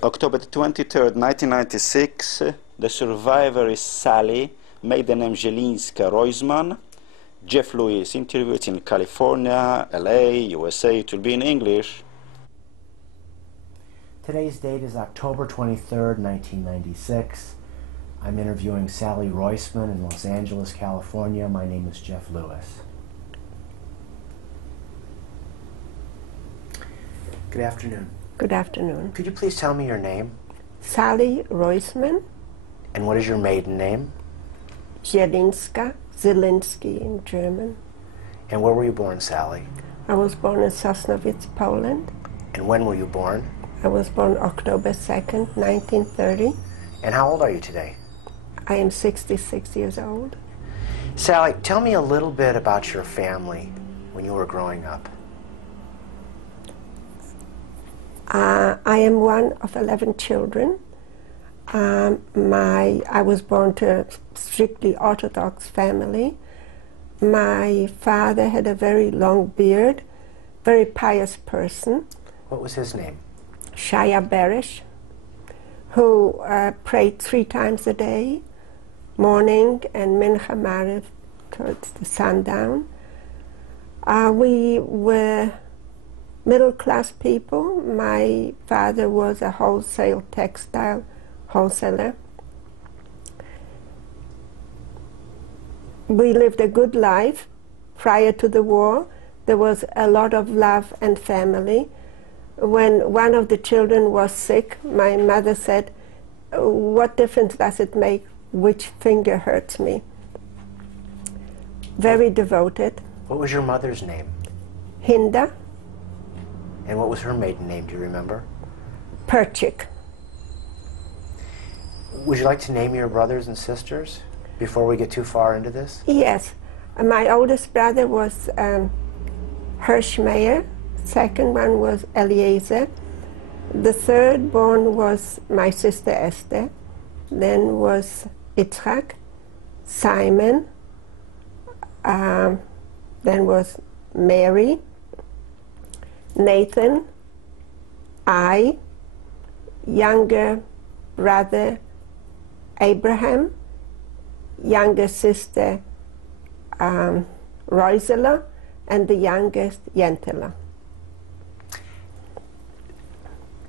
October 23rd, 1996. The survivor is Sally, maiden name Jelinska Roisman. Jeff Lewis, interviewed in California, LA, USA. It will be in English. Today's date is October 23rd, 1996. I'm interviewing Sally Roisman in Los Angeles, California. My name is Jeff Lewis. Good afternoon. Good afternoon. Could you please tell me your name? Sally Roisman. And what is your maiden name? Jelinska, Zielinski in German. And where were you born, Sally? I was born in Sosnowiec, Poland. And when were you born? I was born October 2nd, 1930. And how old are you today? I am 66 years old. Sally, tell me a little bit about your family when you were growing up. I am one of 11 children. I was born to a strictly Orthodox family. My father had a very long beard, very pious person. What was his name? Shaya Berish, who prayed 3 times a day, morning and Mincha Maariv towards the sundown. We were middle-class people. My father was a wholesale textile wholesaler. We lived a good life. Prior to the war, there was a lot of love and family. When one of the children was sick, my mother said, "What difference does it make which finger hurts me?" Very devoted. What was your mother's name? Hinda. And what was her maiden name, do you remember? Perchik. Would you like to name your brothers and sisters before we get too far into this? Yes. My oldest brother was Hirsch Meyer. Second one was Eliezer. The third born was my sister Esther. Then was Yitzhak, Simon. Then was Mary, Nathan, I, younger brother Abraham, younger sister Roisela, and the youngest Yentela.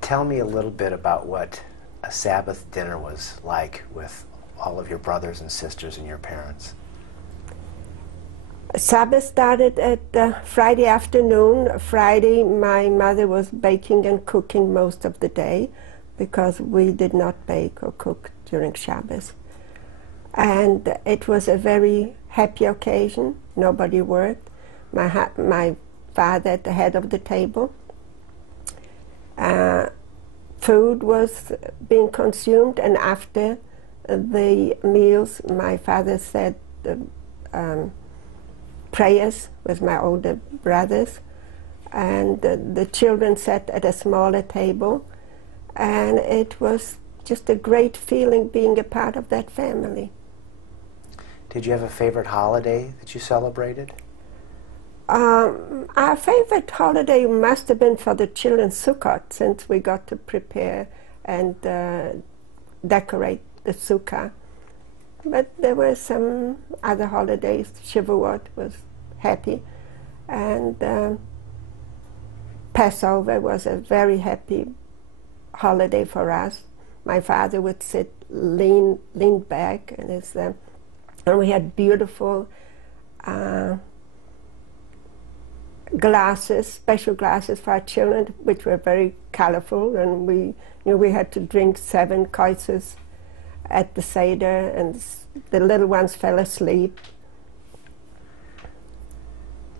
Tell me a little bit about what a Sabbath dinner was like with all of your brothers and sisters and your parents. Sabbath started at Friday afternoon. Friday, my mother was baking and cooking most of the day because we did not bake or cook during Shabbos. And it was a very happy occasion. Nobody worked. My father at the head of the table. Food was being consumed, and after the meals, my father said prayers with my older brothers, and the children sat at a smaller table, and it was just a great feeling being a part of that family. Did you have a favorite holiday that you celebrated? Our favorite holiday must have been for the children Sukkot, since we got to prepare and decorate the sukkah. But there were some other holidays. Shavuot was happy, and Passover was a very happy holiday for us. My father would sit lean back, and we had beautiful glasses, special glasses for our children, which were very colorful, and we had to drink 7 kaisers at the Seder, and the little ones fell asleep.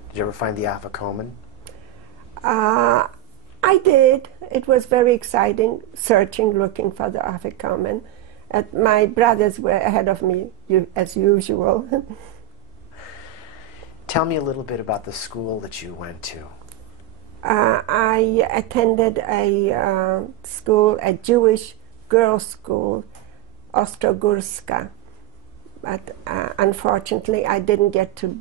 Did you ever find the Afikoman? I did. It was very exciting, searching, looking for the Afikoman. My brothers were ahead of me, as usual. Tell me a little bit about the school that you went to. I attended a school, a Jewish girls' school, Ostrogurska, but unfortunately I didn't get to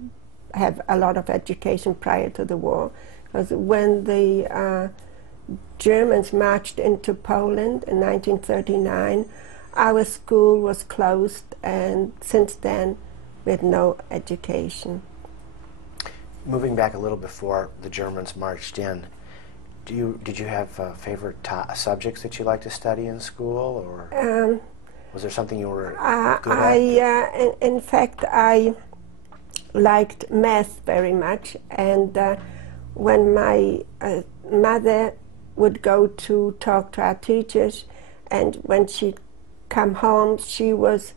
have a lot of education prior to the war, because when the Germans marched into Poland in 1939, our school was closed, and since then we had no education. Moving back a little before the Germans marched in, did you have favorite subjects that you liked to study in school, or was there something you were good at? In fact, I liked math very much, and when my mother would go to talk to our teachers, and when she'd come home, she was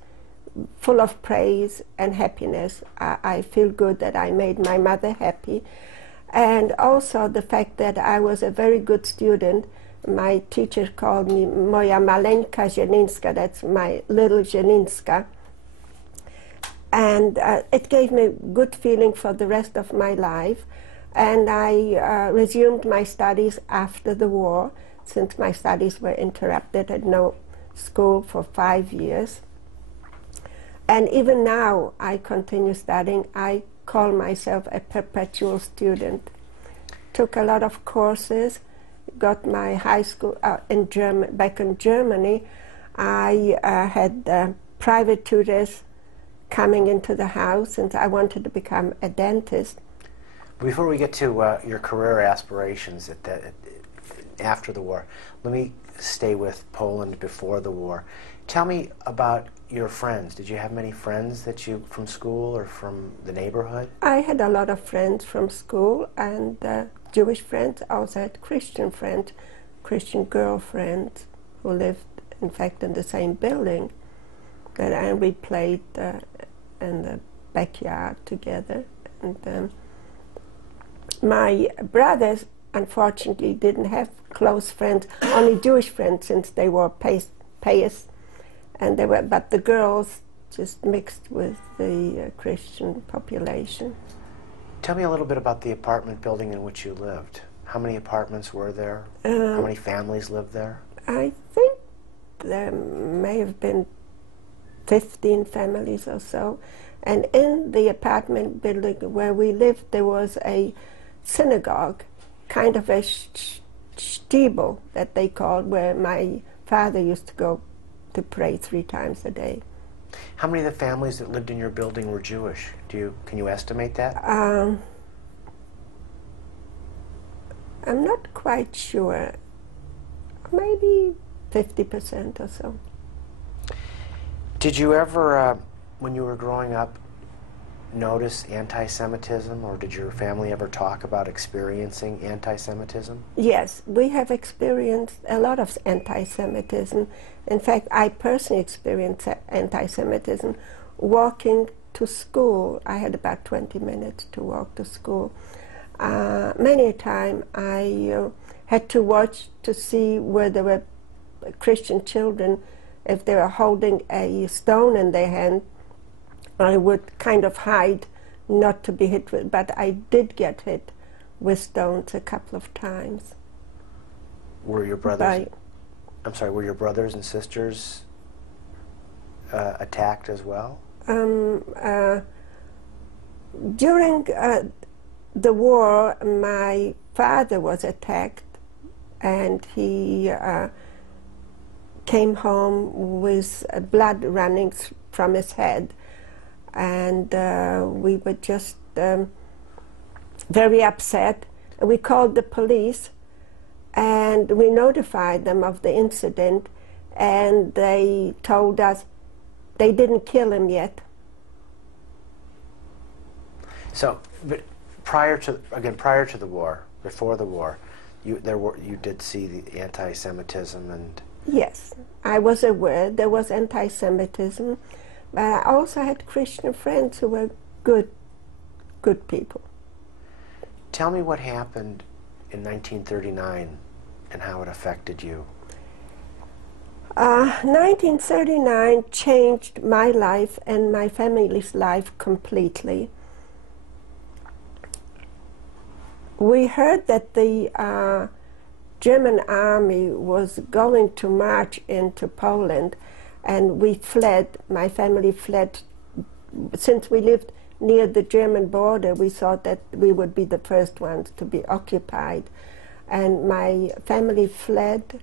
full of praise and happiness. I feel good that I made my mother happy. And also the fact that I was a very good student. My teacher called me Moja Maleńka Żenińska, that's my little Żenińska. And it gave me good feeling for the rest of my life. And I resumed my studies after the war, since my studies were interrupted at no school for 5 years. And even now I continue studying. I call myself a perpetual student. Took a lot of courses, got my high school back in Germany. I had private tutors coming into the house since I wanted to become a dentist. Before we get to your career aspirations after the war, let me stay with Poland before the war. Tell me about your friends. Did you have many friends from school or from the neighborhood? I had a lot of friends from school, and Jewish friends. I also had Christian friends, Christian girlfriends who lived, in fact, in the same building. And we played in the backyard together. And my brothers, unfortunately, didn't have close friends, only Jewish friends, since they were payers, but the girls just mixed with the Christian population. Tell me a little bit about the apartment building in which you lived. How many apartments were there? How many families lived there? I think there may have been 15 families or so. And in the apartment building where we lived, there was a synagogue, kind of a stiebel that they called, where my father used to go to pray 3 times a day. How many of the families that lived in your building were Jewish? Can you estimate that? I'm not quite sure. Maybe 50% or so. Did you ever, when you were growing up, notice anti-Semitism, or did your family ever talk about experiencing anti-Semitism? Yes, we have experienced a lot of anti-Semitism. In fact, I personally experienced anti-Semitism walking to school. I had about 20 minutes to walk to school. Many a time I had to watch to see where there were Christian children. If they were holding a stone in their hand, I would kind of hide not to be hit with, but I did get hit with stones a couple of times. Were your brothers, were your brothers and sisters attacked as well? During the war, my father was attacked, and he came home with blood running from his head. And we were just very upset. We called the police, and we notified them of the incident, and they told us they didn't kill him yet. So, but prior to the war, before the war, you did see the anti-Semitism and... Yes, I was aware there was anti-Semitism. But I also had Christian friends who were good people. Tell me what happened in 1939 and how it affected you. 1939 changed my life and my family's life completely. We heard that the German army was going to march into Poland, and we fled. My family fled. Since we lived near the German border, we thought that we would be the first ones to be occupied. and my family fled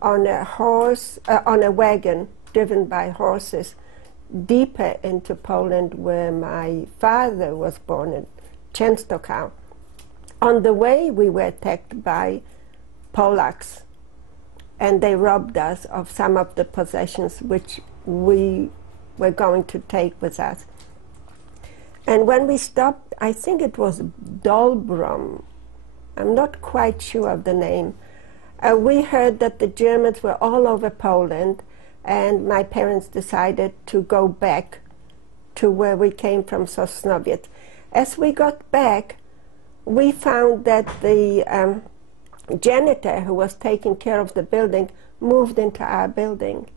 on a horse, on a wagon driven by horses, deeper into Poland, where my father was born in Częstochowa. On the way, we were attacked by Polacks, and they robbed us of some of the possessions which we were going to take with us. And when we stopped, I think it was Dolbrom, I'm not quite sure of the name, we heard that the Germans were all over Poland, and my parents decided to go back to where we came from, Sosnowiec. As we got back, we found that the janitor who was taking care of the building moved into our building.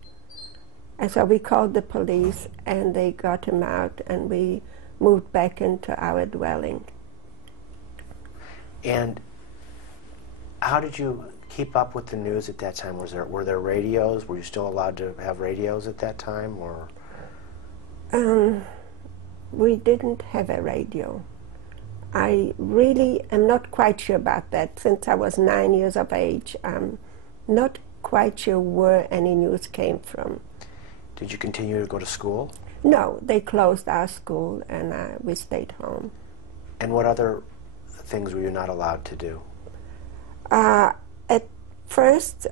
And so we called the police, and they got him out, and we moved back into our dwelling. And how did you keep up with the news at that time? Were there radios? Were you still allowed to have radios at that time, or? We didn't have a radio. I really am not quite sure about that. Since I was 9 years of age, I'm not quite sure where any news came from. Did you continue to go to school? No, they closed our school, and we stayed home. And what other things were you not allowed to do? At first,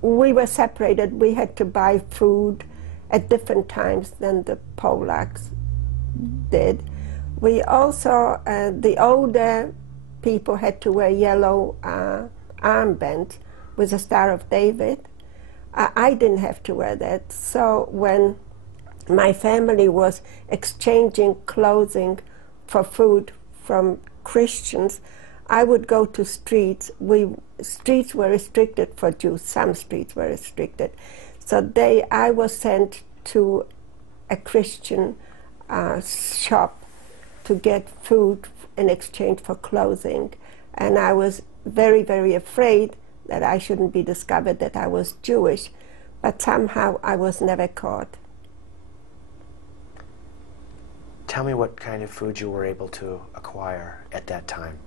we were separated. We had to buy food at different times than the Polacks did. We also, the older people had to wear yellow armbands with a Star of David. I didn't have to wear that. So when my family was exchanging clothing for food from Christians, I would go to streets. Streets were restricted for Jews. Some streets were restricted. So I was sent to a Christian shop to get food in exchange for clothing. And I was very, very afraid that I shouldn't be discovered that I was Jewish. But somehow I was never caught. Tell me what kind of food you were able to acquire at that time.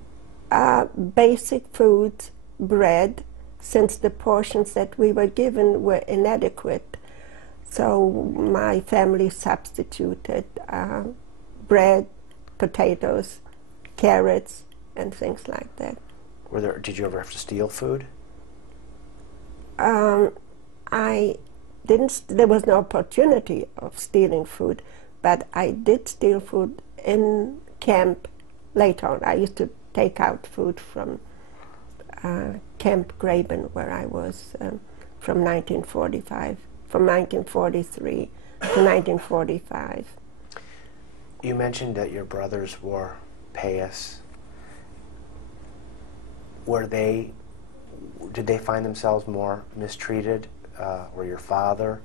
Basic foods, bread, since the portions that we were given were inadequate. So my family substituted bread, potatoes, carrots, and things like that. Did you ever have to steal food? I didn't. There was no opportunity of stealing food, but I did steal food in camp later on. I used to take out food from Camp Graben, where I was from 1943 to 1945. You mentioned that your brothers wore payas. Did they find themselves more mistreated, or your father,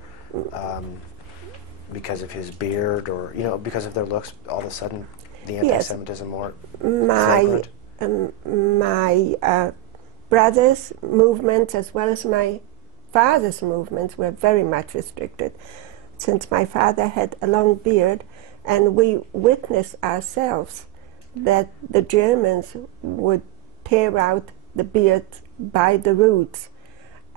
because of his beard, or because of their looks? All of a sudden, the anti-Semitism more flagrant? My brother's movements, as well as my father's movements, were very much restricted, since my father had a long beard, and we witnessed ourselves that the Germans would tear out the beard by the roots.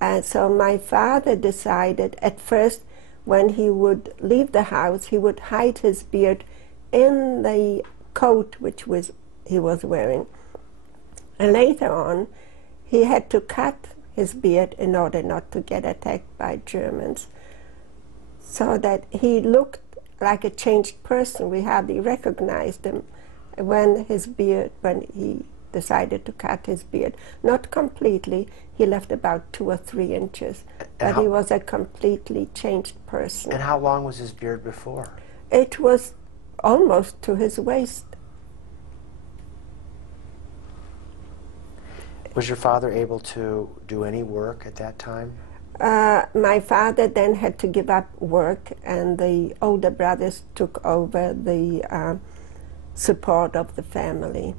And so my father decided, at first, when he would leave the house, he would hide his beard in the coat he was wearing. And later on, he had to cut his beard in order not to get attacked by Germans, so that he looked like a changed person. We hardly recognized him when he decided to cut his beard. Not completely, he left about 2 or 3 inches, but he was a completely changed person. And how long was his beard before? It was almost to his waist. Was your father able to do any work at that time? My father then had to give up work, and the older brothers took over the support of the family.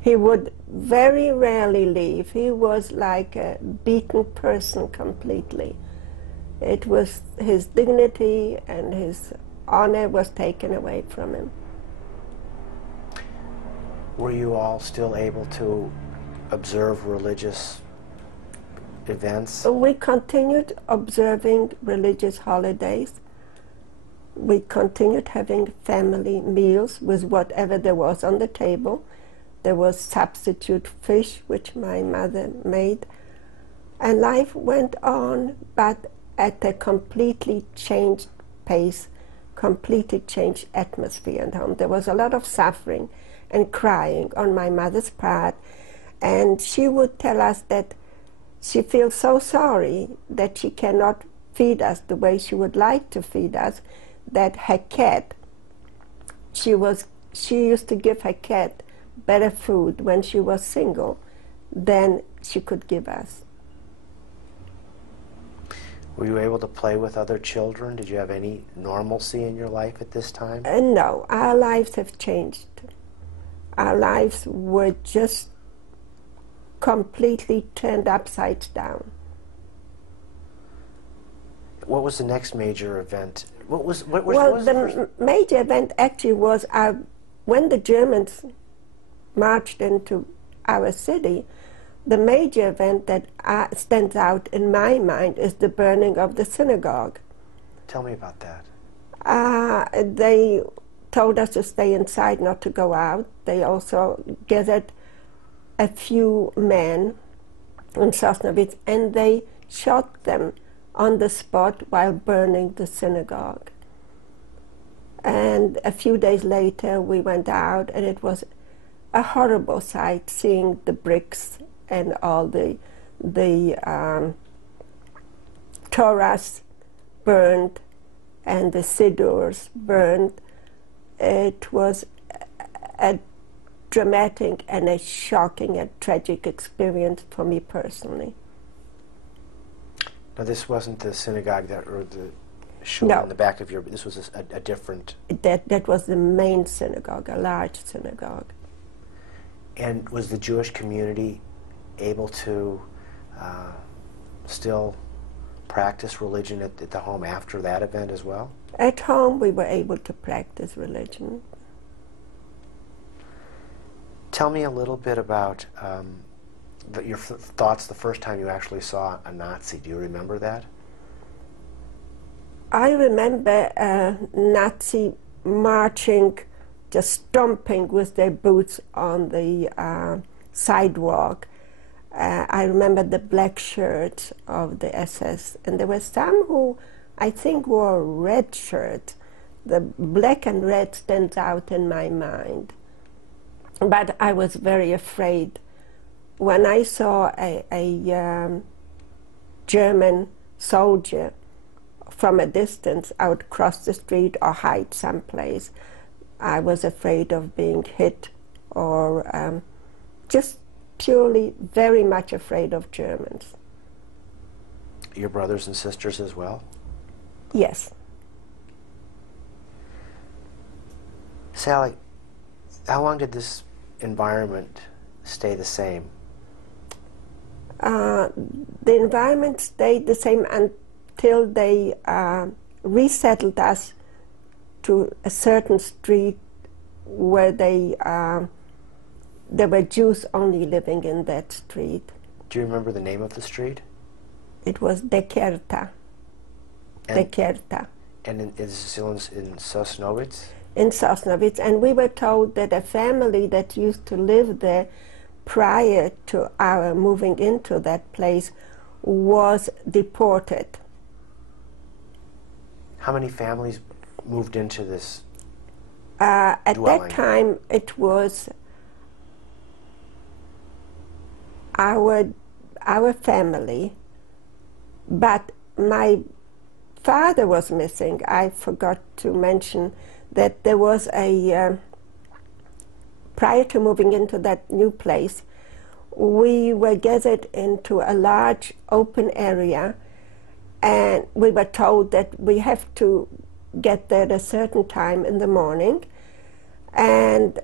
He would very rarely leave. He was like a beaten person completely. It was his dignity and his honor was taken away from him. Were you all still able to observe religious events? We continued observing religious holidays. We continued having family meals with whatever there was on the table. There was substitute fish, which my mother made. And life went on, but at a completely changed pace, completely changed atmosphere at home. There was a lot of suffering and crying on my mother's part, and she would tell us that she feels so sorry that she cannot feed us the way she would like to feed us, that her cat, she used to give her cat better food when she was single than she could give us. Were you able to play with other children? Did you have any normalcy in your life at this time? No, our lives have changed. Our lives were just completely turned upside down. What was the next major event? The major event actually was when the Germans marched into our city. The major event that stands out in my mind is the burning of the synagogue. Tell me about that. They told us to stay inside, not to go out. They also gathered a few men in Sosnovitz, and they shot them on the spot while burning the synagogue. And a few days later we went out, and it was a horrible sight, seeing the bricks and all the Torahs burned and the Sidurs burned. It was a dramatic and a shocking and tragic experience for me personally. Now, this wasn't the synagogue or the shul in the back of your... This was a different... That was the main synagogue, a large synagogue. And was the Jewish community able to still practice religion at the home after that event as well? At home we were able to practice religion. Tell me a little bit about your thoughts the first time you actually saw a Nazi. Do you remember that? I remember a Nazi marching, just stomping with their boots on the sidewalk. I remember the black shirts of the SS, and there were some who I think wore red shirts. The black and red stands out in my mind. But I was very afraid. When I saw a German soldier from a distance, I would cross the street or hide someplace. I was afraid of being hit, or just purely very much afraid of Germans. Your brothers and sisters as well? Yes. Sally, how long did this environment stay the same? The environment stayed the same until they resettled us to a certain street where there were Jews only living in that street. Do you remember the name of the street? It was Dekerta. Dekerta. And is it still in Sosnovitz? In Sosnovitz, and we were told that a family that used to live there prior to our moving into that place was deported. How many families moved into this At dwelling? that time, it was our family, but my father was missing. I forgot to mention that there was prior to moving into that new place, we were gathered into a large open area, and we were told that we have to get there at a certain time in the morning, and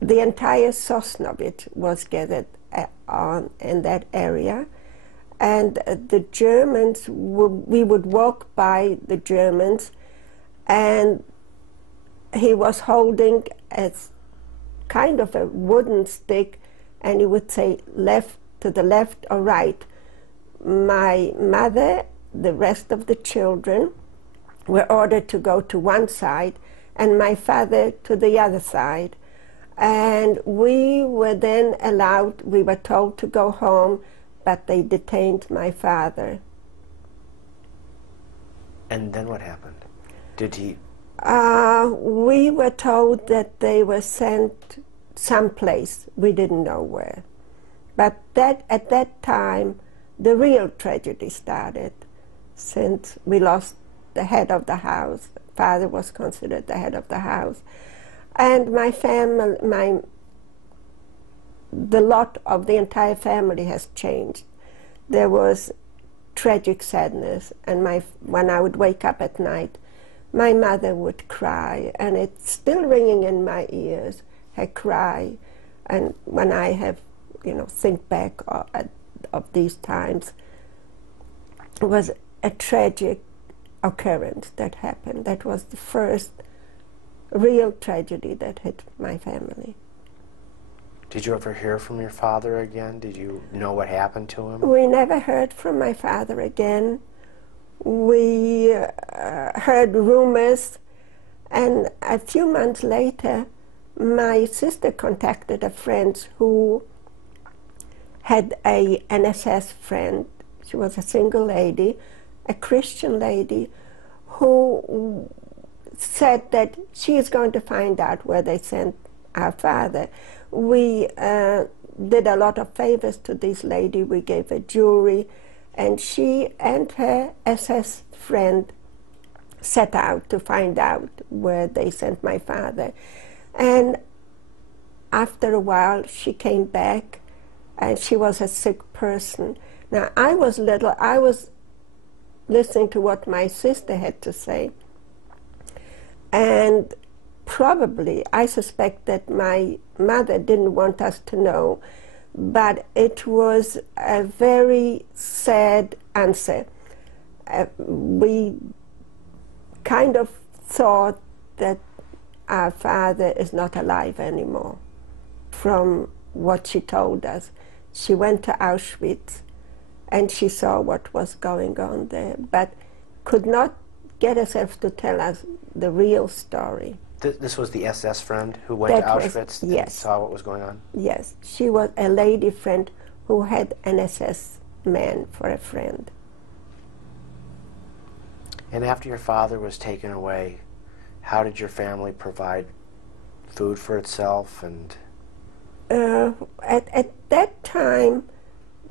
the entire Sosnovitz was gathered in that area, and the Germans, we would walk by the Germans, and he was holding a kind of a wooden stick, and he would say left to the left or right. My mother, the rest of the children, were ordered to go to one side, and my father to the other side. And we were then allowed, we were told to go home, but they detained my father. And then what happened? Did he... We were told that they were sent someplace, we didn't know where. But at that time, the real tragedy started, since we lost the head of the house. Father was considered the head of the house. And my family, the lot of the entire family has changed. There was tragic sadness, and when I would wake up at night, my mother would cry, and it's still ringing in my ears, her cry. And when I have, think back of these times, it was a tragic occurrence that happened. That was the first real tragedy that hit my family. Did you ever hear from your father again? Did you know what happened to him? We never heard from my father again. We heard rumors, and a few months later, my sister contacted a friend who had an SS friend. She was a single lady, a Christian lady, who said that she is going to find out where they sent our father. We did a lot of favors to this lady. We gave her jewelry, and she and her SS friend set out to find out where they sent my father. And after a while, she came back, and she was a sick person. Now, I was little. I was listening to what my sister had to say. And probably, I suspect that my mother didn't want us to know, but it was a very sad answer. We kind of thought that our father is not alive anymore from what she told us. She went to Auschwitz and she saw what was going on there, but could not get herself to tell us the real story. This was the SS friend who went to Auschwitz and saw what was going on? Yes, she was a lady friend who had an SS man for a friend. And after your father was taken away, how did your family provide food for itself? And at that time,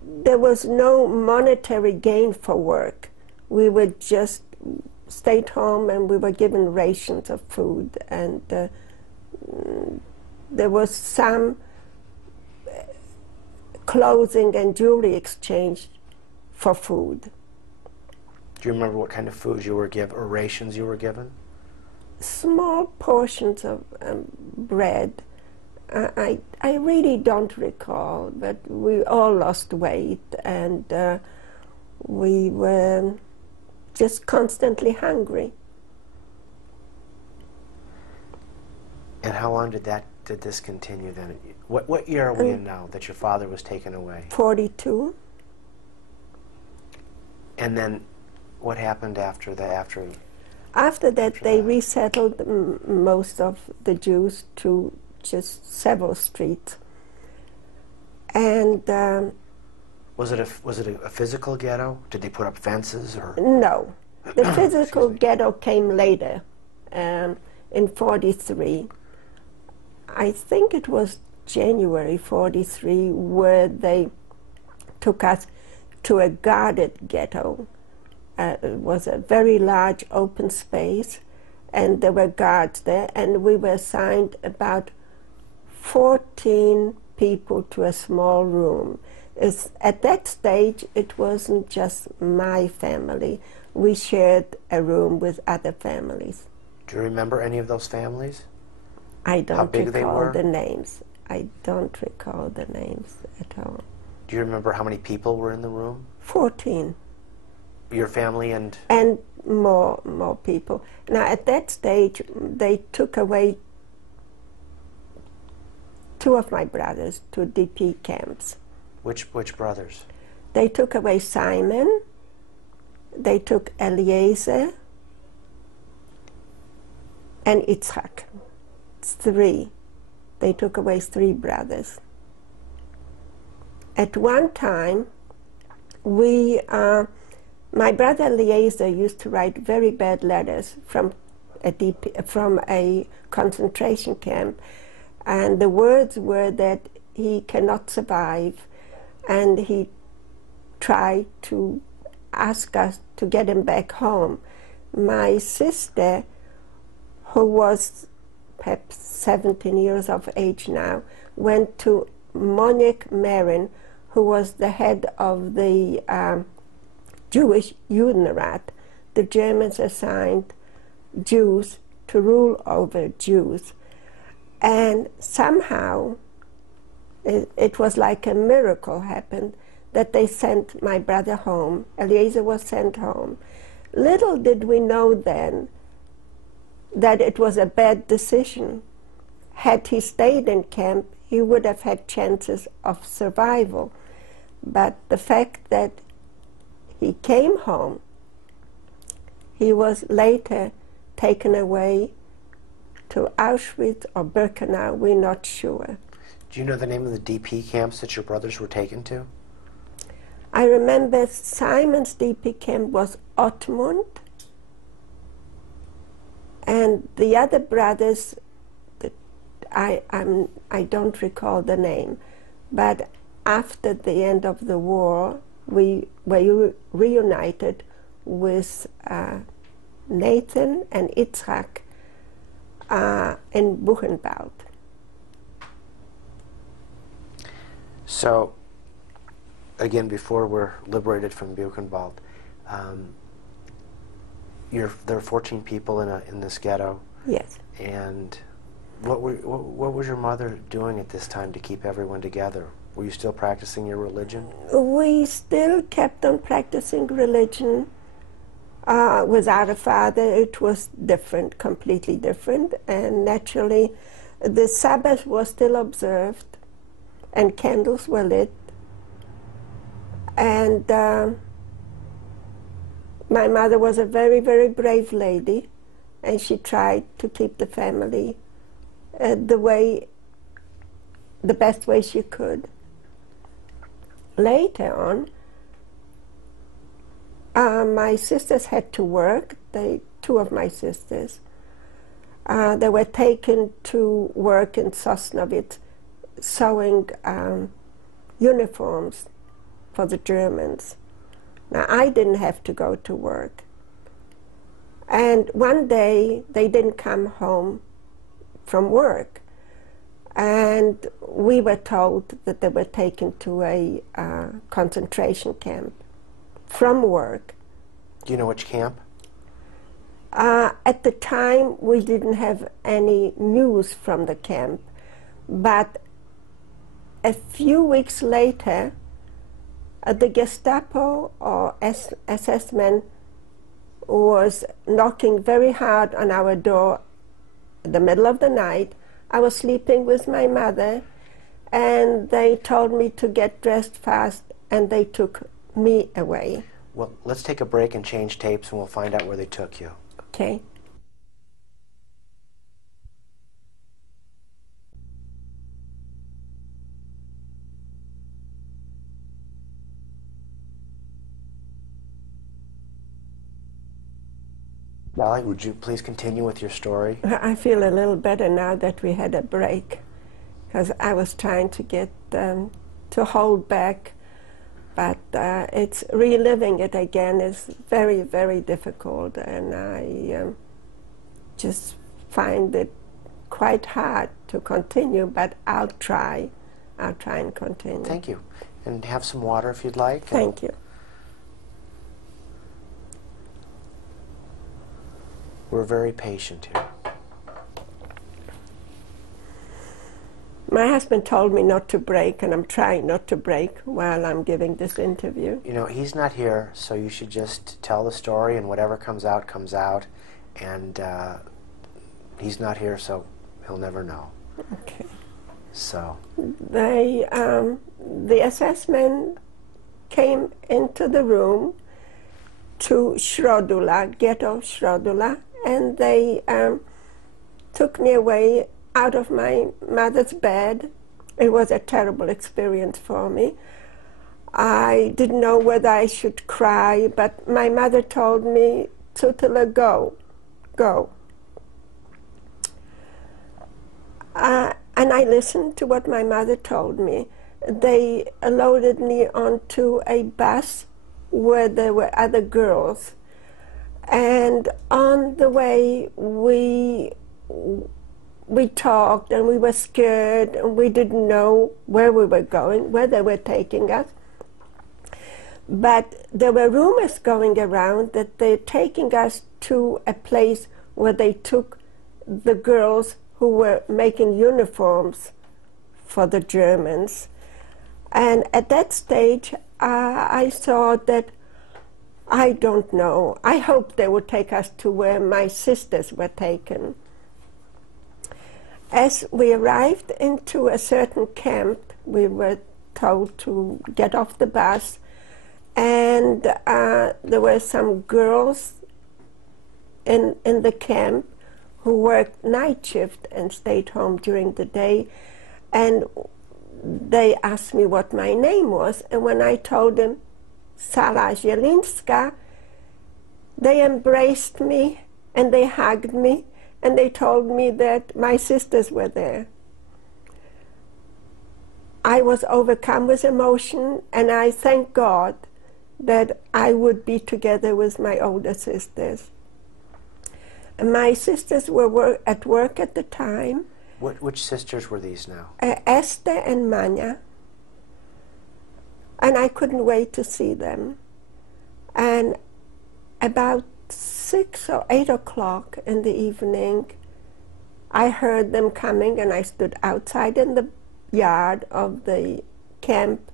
there was no monetary gain for work. We would just stayed home, and we were given rations of food, and there was some clothing and jewelry exchanged for food. Do you remember what kind of food you were given, or rations you were given? Small portions of bread. I really don't recall, but we all lost weight, and we were just constantly hungry. And how long did this continue then? What year are we in now that your father was taken away? 42. And then what happened after that? After that, they resettled most of the Jews to just several streets. And was it a physical ghetto? Did they put up fences or? No, the physical ghetto came later, in 43. I think it was January 43 where they took us to a guarded ghetto. It was a very large open space, and there were guards there, and we were assigned about 14 people to a small room. At that stage, it wasn't just my family. We shared a room with other families. Do you remember any of those families? I don't How big they recall were? the names. I don't recall the names at all. Do you remember how many people were in the room? 14. Your family and more people. Now, at that stage, they took away two of my brothers to DP camps. Which brothers? They took away Simon, they took Eliezer, and Yitzhak. It's three. They took away three brothers. At one time, my brother Eliezer used to write very bad letters from a concentration camp, and the words were that he cannot survive, and he tried to ask us to get him back home. My sister, who was perhaps 17 years of age now, went to Monique Marin, who was the head of the Jewish Judenrat. The Germans assigned Jews to rule over Jews. And somehow, it was like a miracle happened that they sent my brother home. Eliezer was sent home. Little did we know then that it was a bad decision. Had he stayed in camp, he would have had chances of survival. But the fact that he came home, he was later taken away to Auschwitz or Birkenau, we're not sure. Do you know the name of the DP camps that your brothers were taken to? I remember Simon's DP camp was Otmund, and the other brothers, I don't recall the name, but after the end of the war, we were reunited with Nathan and Yitzhak in Buchenwald. So, again, before we're liberated from Buchenwald, there are 14 people in this ghetto. Yes. And what was your mother doing at this time to keep everyone together? Were you still practicing your religion? We still kept on practicing religion. Without a father, it was different, completely different. And naturally, the Sabbath was still observed, and candles were lit. And my mother was a very, very brave lady, and she tried to keep the family the best way she could. Later on, my sisters had to work. Two of my sisters, they were taken to work in Sosnovitz, sewing uniforms for the Germans. Now, I didn't have to go to work. And one day, they didn't come home from work. And we were told that they were taken to a concentration camp from work. Do you know which camp? At the time, we didn't have any news from the camp. But a few weeks later, the Gestapo or SS men was knocking very hard on our door in the middle of the night. I was sleeping with my mother, and they told me to get dressed fast, and they took me away. Well, let's take a break and change tapes, and we'll find out where they took you. Okay. Molly, would you please continue with your story? I feel a little better now that we had a break, because I was trying to get to hold back, but it's reliving it again is very, very difficult, and I just find it quite hard to continue, but I'll try and continue. Thank you. And have some water if you'd like. Thank you. We're very patient here. My husband told me not to break, and I'm trying not to break while I'm giving this interview. You know, he's not here, so you should just tell the story, and whatever comes out, comes out. And he's not here, so he'll never know. Okay. So the SS men came into the room to Shrodula, ghetto Shrodula, and they took me away out of my mother's bed. It was a terrible experience for me. I didn't know whether I should cry, but my mother told me, Tutela, go, go. And I listened to what my mother told me. They loaded me onto a bus where there were other girls. And on the way, we talked, and we were scared, and we didn't know where we were going, where they were taking us. But there were rumors going around that they're taking us to a place where they took the girls who were making uniforms for the Germans. And at that stage, I thought that, I don't know, I hoped they would take us to where my sisters were taken. As we arrived into a certain camp, we were told to get off the bus, and there were some girls in the camp who worked night shift and stayed home during the day, and they asked me what my name was, and when I told them Sara Zielinska, they embraced me and they hugged me, and they told me that my sisters were there. I was overcome with emotion, and I thank God that I would be together with my older sisters. My sisters were at work at the time. Which sisters were these now? Esther and Manya. And I couldn't wait to see them. And about 6 or 8 o'clock in the evening, I heard them coming, and I stood outside in the yard of the camp,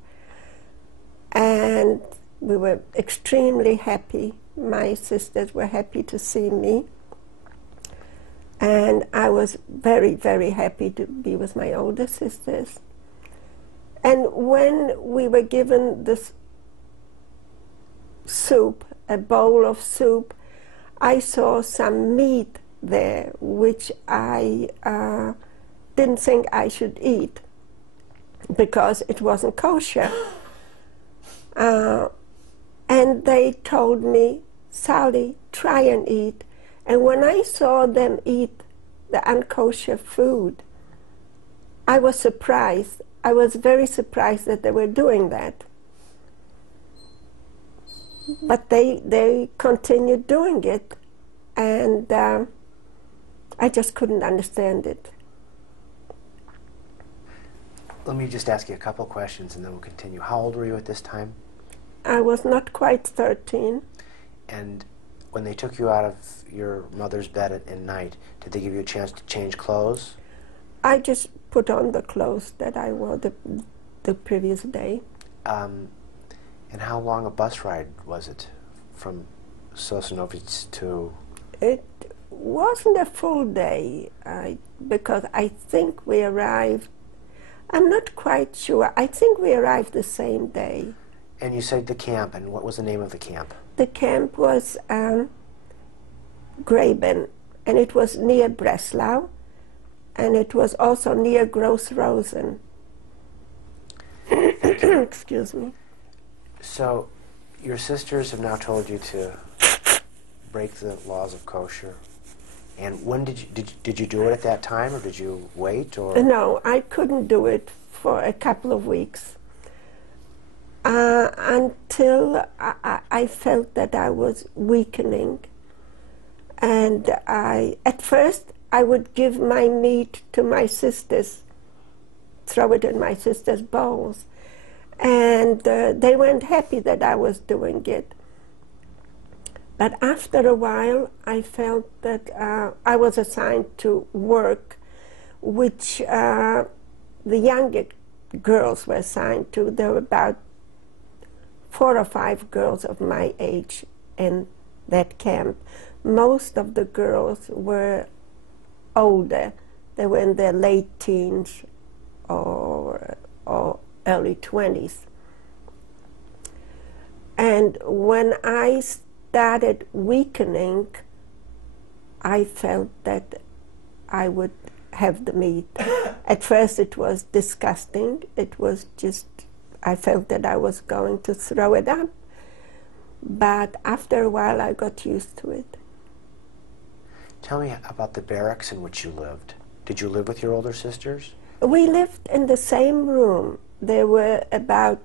and we were extremely happy. My sisters were happy to see me, and I was very, very happy to be with my older sisters. And when we were given this soup, a bowl of soup, I saw some meat there, which I didn't think I should eat because it wasn't kosher. And they told me, Sally, try and eat. And when I saw them eat the unkosher food, I was surprised. I was very surprised that they were doing that. But they continued doing it, and I just couldn't understand it. Let me just ask you a couple questions and then we'll continue. How old were you at this time? I was not quite 13. And when they took you out of your mother's bed at night, did they give you a chance to change clothes? I just put on the clothes that I wore the previous day. And how long a bus ride was it from Sosnowiec to... It wasn't a full day, because I think we arrived, I'm not quite sure, I think we arrived the same day. And you said the camp, and what was the name of the camp? The camp was Graben, and it was near Breslau, and it was also near Gross Rosen. Excuse me. So, your sisters have now told you to break the laws of kosher. And when did you do it at that time, or did you wait, or? No, I couldn't do it for a couple of weeks. Until I felt that I was weakening. And at first, I would give my meat to my sisters, throw it in my sisters' bowls. And they weren't happy that I was doing it. But after a while, I felt that I was assigned to work, which the younger girls were assigned to. There were about 4 or 5 girls of my age in that camp. Most of the girls were older. They were in their late teens or early 20s. And when I started weakening, I felt that I would have the meat. At first it was disgusting. It was just, I felt that I was going to throw it up. But after a while I got used to it. Tell me about the barracks in which you lived. Did you live with your older sisters? We lived in the same room. There were about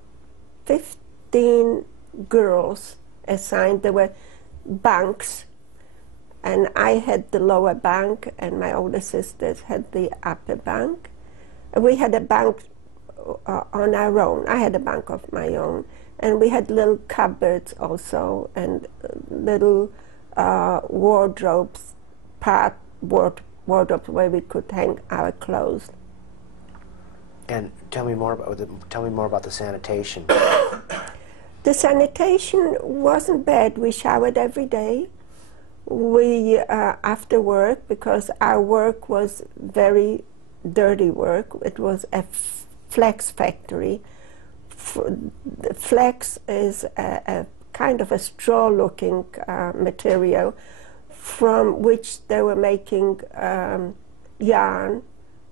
15 girls assigned. There were bunks, and I had the lower bunk, and my older sisters had the upper bunk. We had a bunk on our own. I had a bunk of my own, and we had little cupboards also, and little wardrobes, wardrobes where we could hang our clothes. And tell me more about the sanitation. The sanitation wasn't bad. We showered every day. We, after work, because our work was very dirty work, it was a flax factory. Flax is a kind of a straw-looking material from which they were making yarn.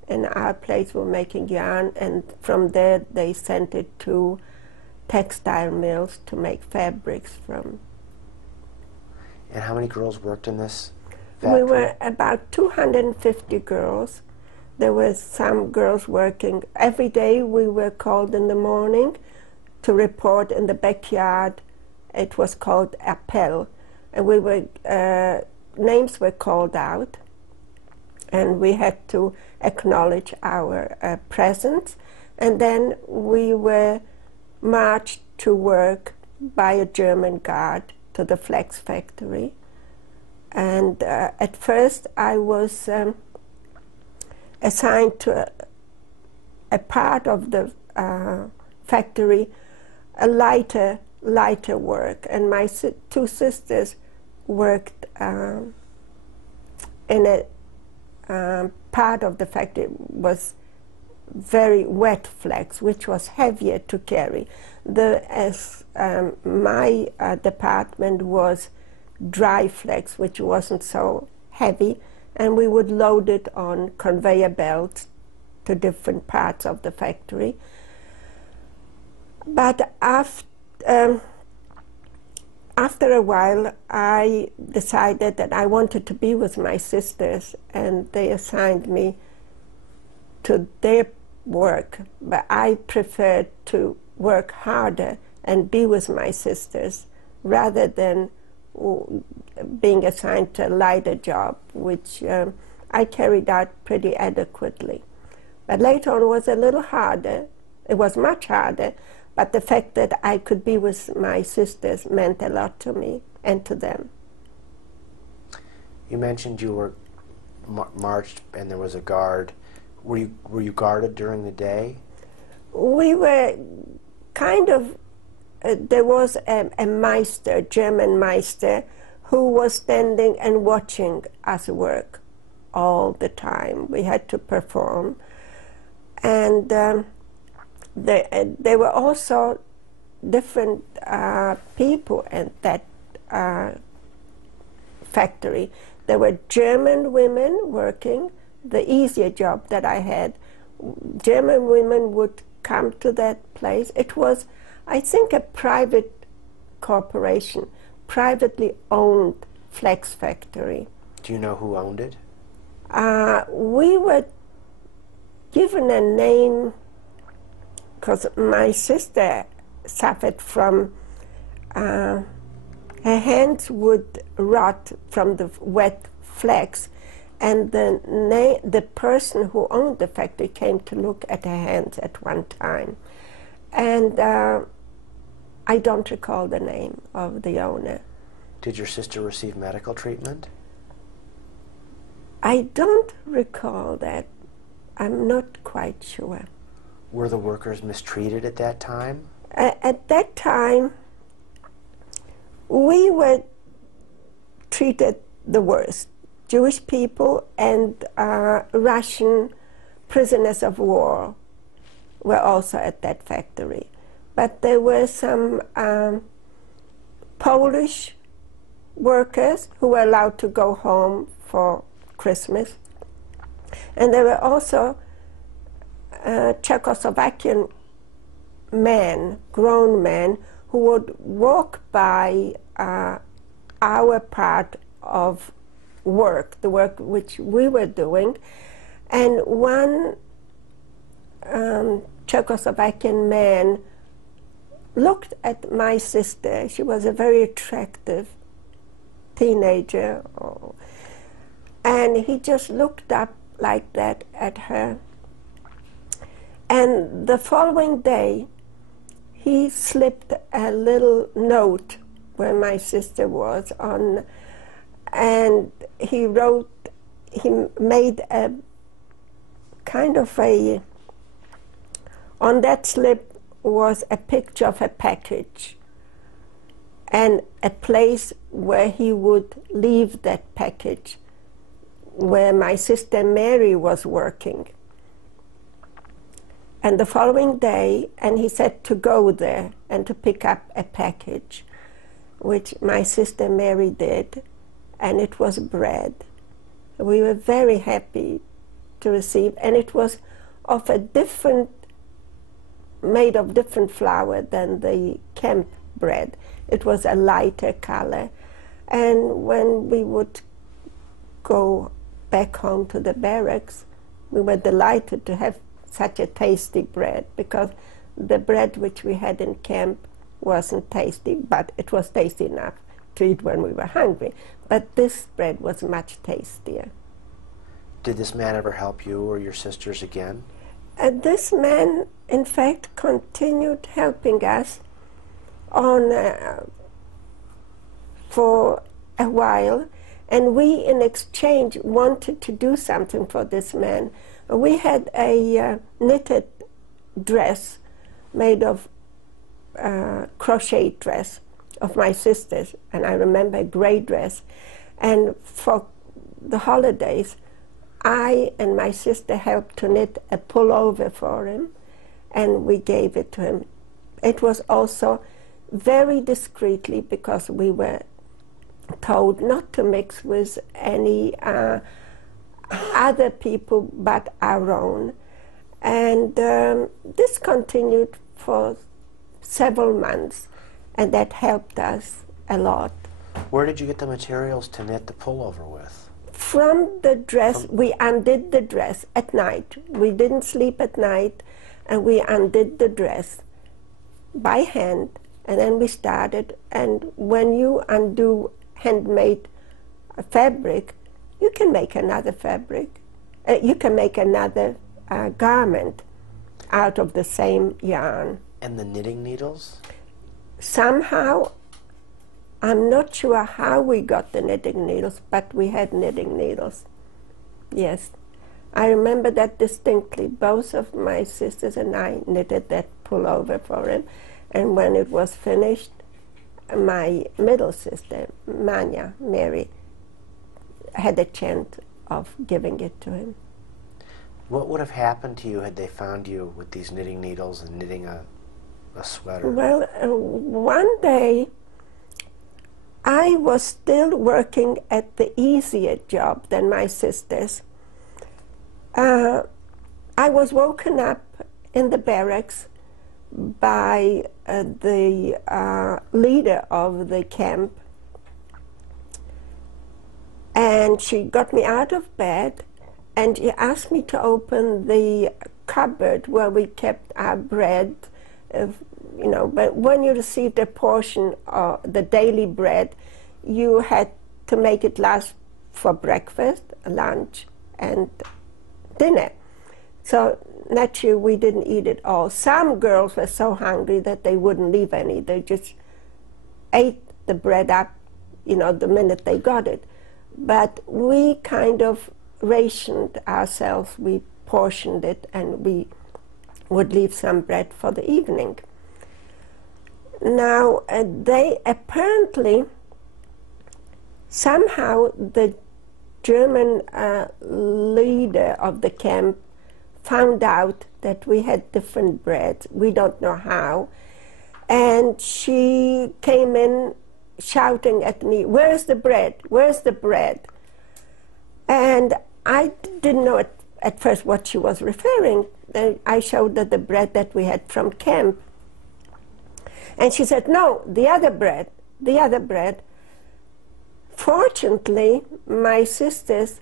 In our place, we were making yarn, and from there they sent it to textile mills to make fabrics from. And how many girls worked in this factory? We were about 250 girls. There were some girls working. Every day we were called in the morning to report in the backyard. It was called appel. And we were, names were called out, and we had to acknowledge our presence. And then we were marched to work by a German guard to the flax factory. And at first I was assigned to a part of the factory, a lighter work, and my two sisters worked in a part of the factory was very wet flax, which was heavier to carry. My department was dry flax, which wasn't so heavy, and we would load it on conveyor belts to different parts of the factory. But after a while, I decided that I wanted to be with my sisters, and they assigned me to their work, but I preferred to work harder and be with my sisters rather than being assigned to a lighter job, which I carried out pretty adequately. But later on it was a little harder. It was much harder, but the fact that I could be with my sisters meant a lot to me and to them. You mentioned you were marched and there was a guard. Were you guarded during the day? We were kind of, there was a Meister, German Meister, who was standing and watching us work all the time. We had to perform. And there were also different people in that factory. There were German women working, the easier job that I had. German women would come to that place. It was, I think, a private corporation, privately owned flax factory. Do you know who owned it? We were given a name because my sister suffered from, her hands would rot from the wet flax, and the person who owned the factory came to look at her hands at one time. And I don't recall the name of the owner. Did your sister receive medical treatment? I don't recall that. I'm not quite sure. Were the workers mistreated at that time? At that time, we were treated the worst. Jewish people and Russian prisoners of war were also at that factory. But there were some Polish workers who were allowed to go home for Christmas. And there were also Czechoslovakian men, grown men, who would walk by our part of work, the work which we were doing, and one Czechoslovakian man looked at my sister. She was a very attractive teenager, and he just looked up like that at her. And the following day, he slipped a little note where my sister was on, and he made a kind of on that slip was a picture of a package and a place where he would leave that package, where my sister Mary was working. And the following day, and he said to go there and to pick up a package, which my sister Mary did, and it was bread. We were very happy to receive, and it was of a different, made of different flour than the camp bread. It was a lighter color. And when we would go back home to the barracks, we were delighted to have such a tasty bread, because the bread which we had in camp wasn't tasty, but it was tasty enough to eat when we were hungry. But this bread was much tastier. Did this man ever help you or your sisters again? This man, in fact, continued helping us on for a while, and we, in exchange, wanted to do something for this man. We had a knitted dress made of crochet dress of my sister's, and I remember a gray dress. And for the holidays, I and my sister helped to knit a pullover for him, and we gave it to him. It was also very discreetly, because we were told not to mix with any other people but our own. And this continued for several months, and that helped us a lot. Where did you get the materials to knit the pullover with? From the dress. We undid the dress at night. We didn't sleep at night, and we undid the dress by hand, and then we started. And when you undo handmade fabric, you can make another fabric. You can make another garment out of the same yarn. And the knitting needles? Somehow, I'm not sure how we got the knitting needles, but we had knitting needles. Yes. I remember that distinctly. Both of my sisters and I knitted that pullover for him. And when it was finished, my middle sister, Mary, had a chance of giving it to him. What would have happened to you had they found you with these knitting needles and knitting a sweater? Well, one day I was still working at the easier job than my sisters. I was woken up in the barracks by the leader of the camp, and she got me out of bed, and she asked me to open the cupboard where we kept our bread. You know, but when you received a portion of the daily bread, you had to make it last for breakfast, lunch, and dinner. So naturally, we didn't eat it all. Some girls were so hungry that they wouldn't leave any. They just ate the bread up, you know, the minute they got it. But we kind of rationed ourselves. We portioned it, and we would leave some bread for the evening. Now, they apparently, somehow the German leader of the camp found out that we had different breads. We don't know how. And she came in shouting at me, "Where's the bread? Where's the bread?" And I didn't know at first what she was referring. Then I showed her the bread that we had from camp. And she said, "No, the other bread, the other bread." Fortunately, my sisters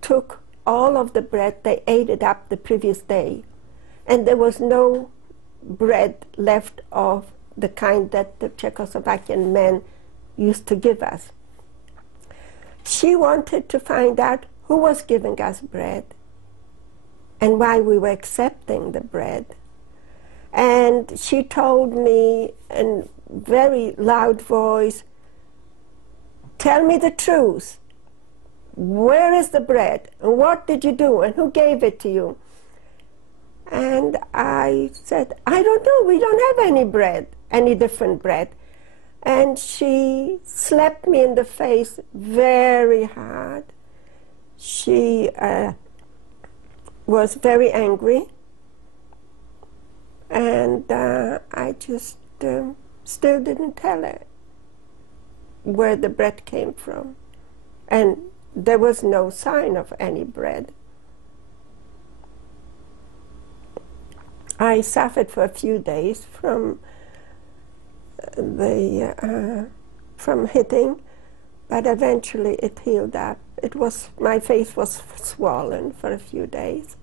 took all of the bread. They ate it up the previous day. And there was no bread left of the kind that the Czechoslovakian men used to give us. She wanted to find out who was giving us bread and why we were accepting the bread. And she told me in very loud voice, "Tell me the truth. Where is the bread? And what did you do? And who gave it to you?" And I said, "I don't know. We don't have any bread, any different bread." And she slapped me in the face very hard. She was very angry. And I just still didn't tell her where the bread came from. And there was no sign of any bread. I suffered for a few days from hitting, but eventually it healed up. My face was swollen for a few days,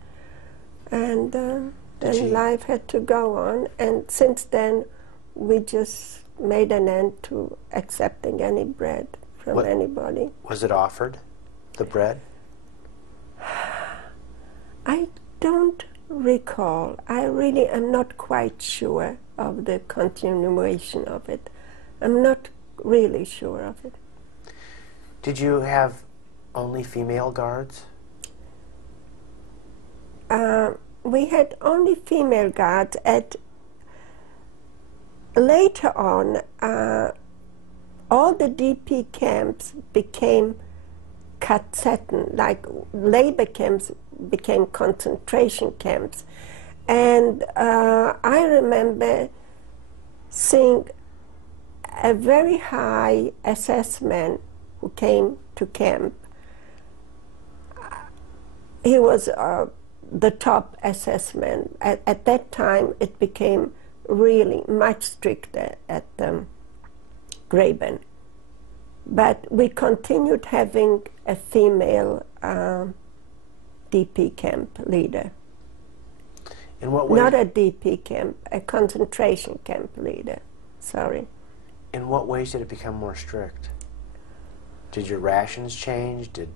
and then life had to go on. And since then, we just made an end to accepting any bread from anybody. Was it offered, the bread? I don't recall. I really am not quite sure of the continuation of it. I'm not really sure of it. Did you have only female guards? We had only female guards. Later on, all the DP camps became Kazetten, like labor camps became concentration camps. And I remember seeing a very high SS man who came to camp. He was the top SS man. At that time, it became really much stricter at Graben. But we continued having a female DP camp leader. In what way? Not a DP camp, a concentration camp leader. Sorry. In what ways did it become more strict? Did your rations change? Did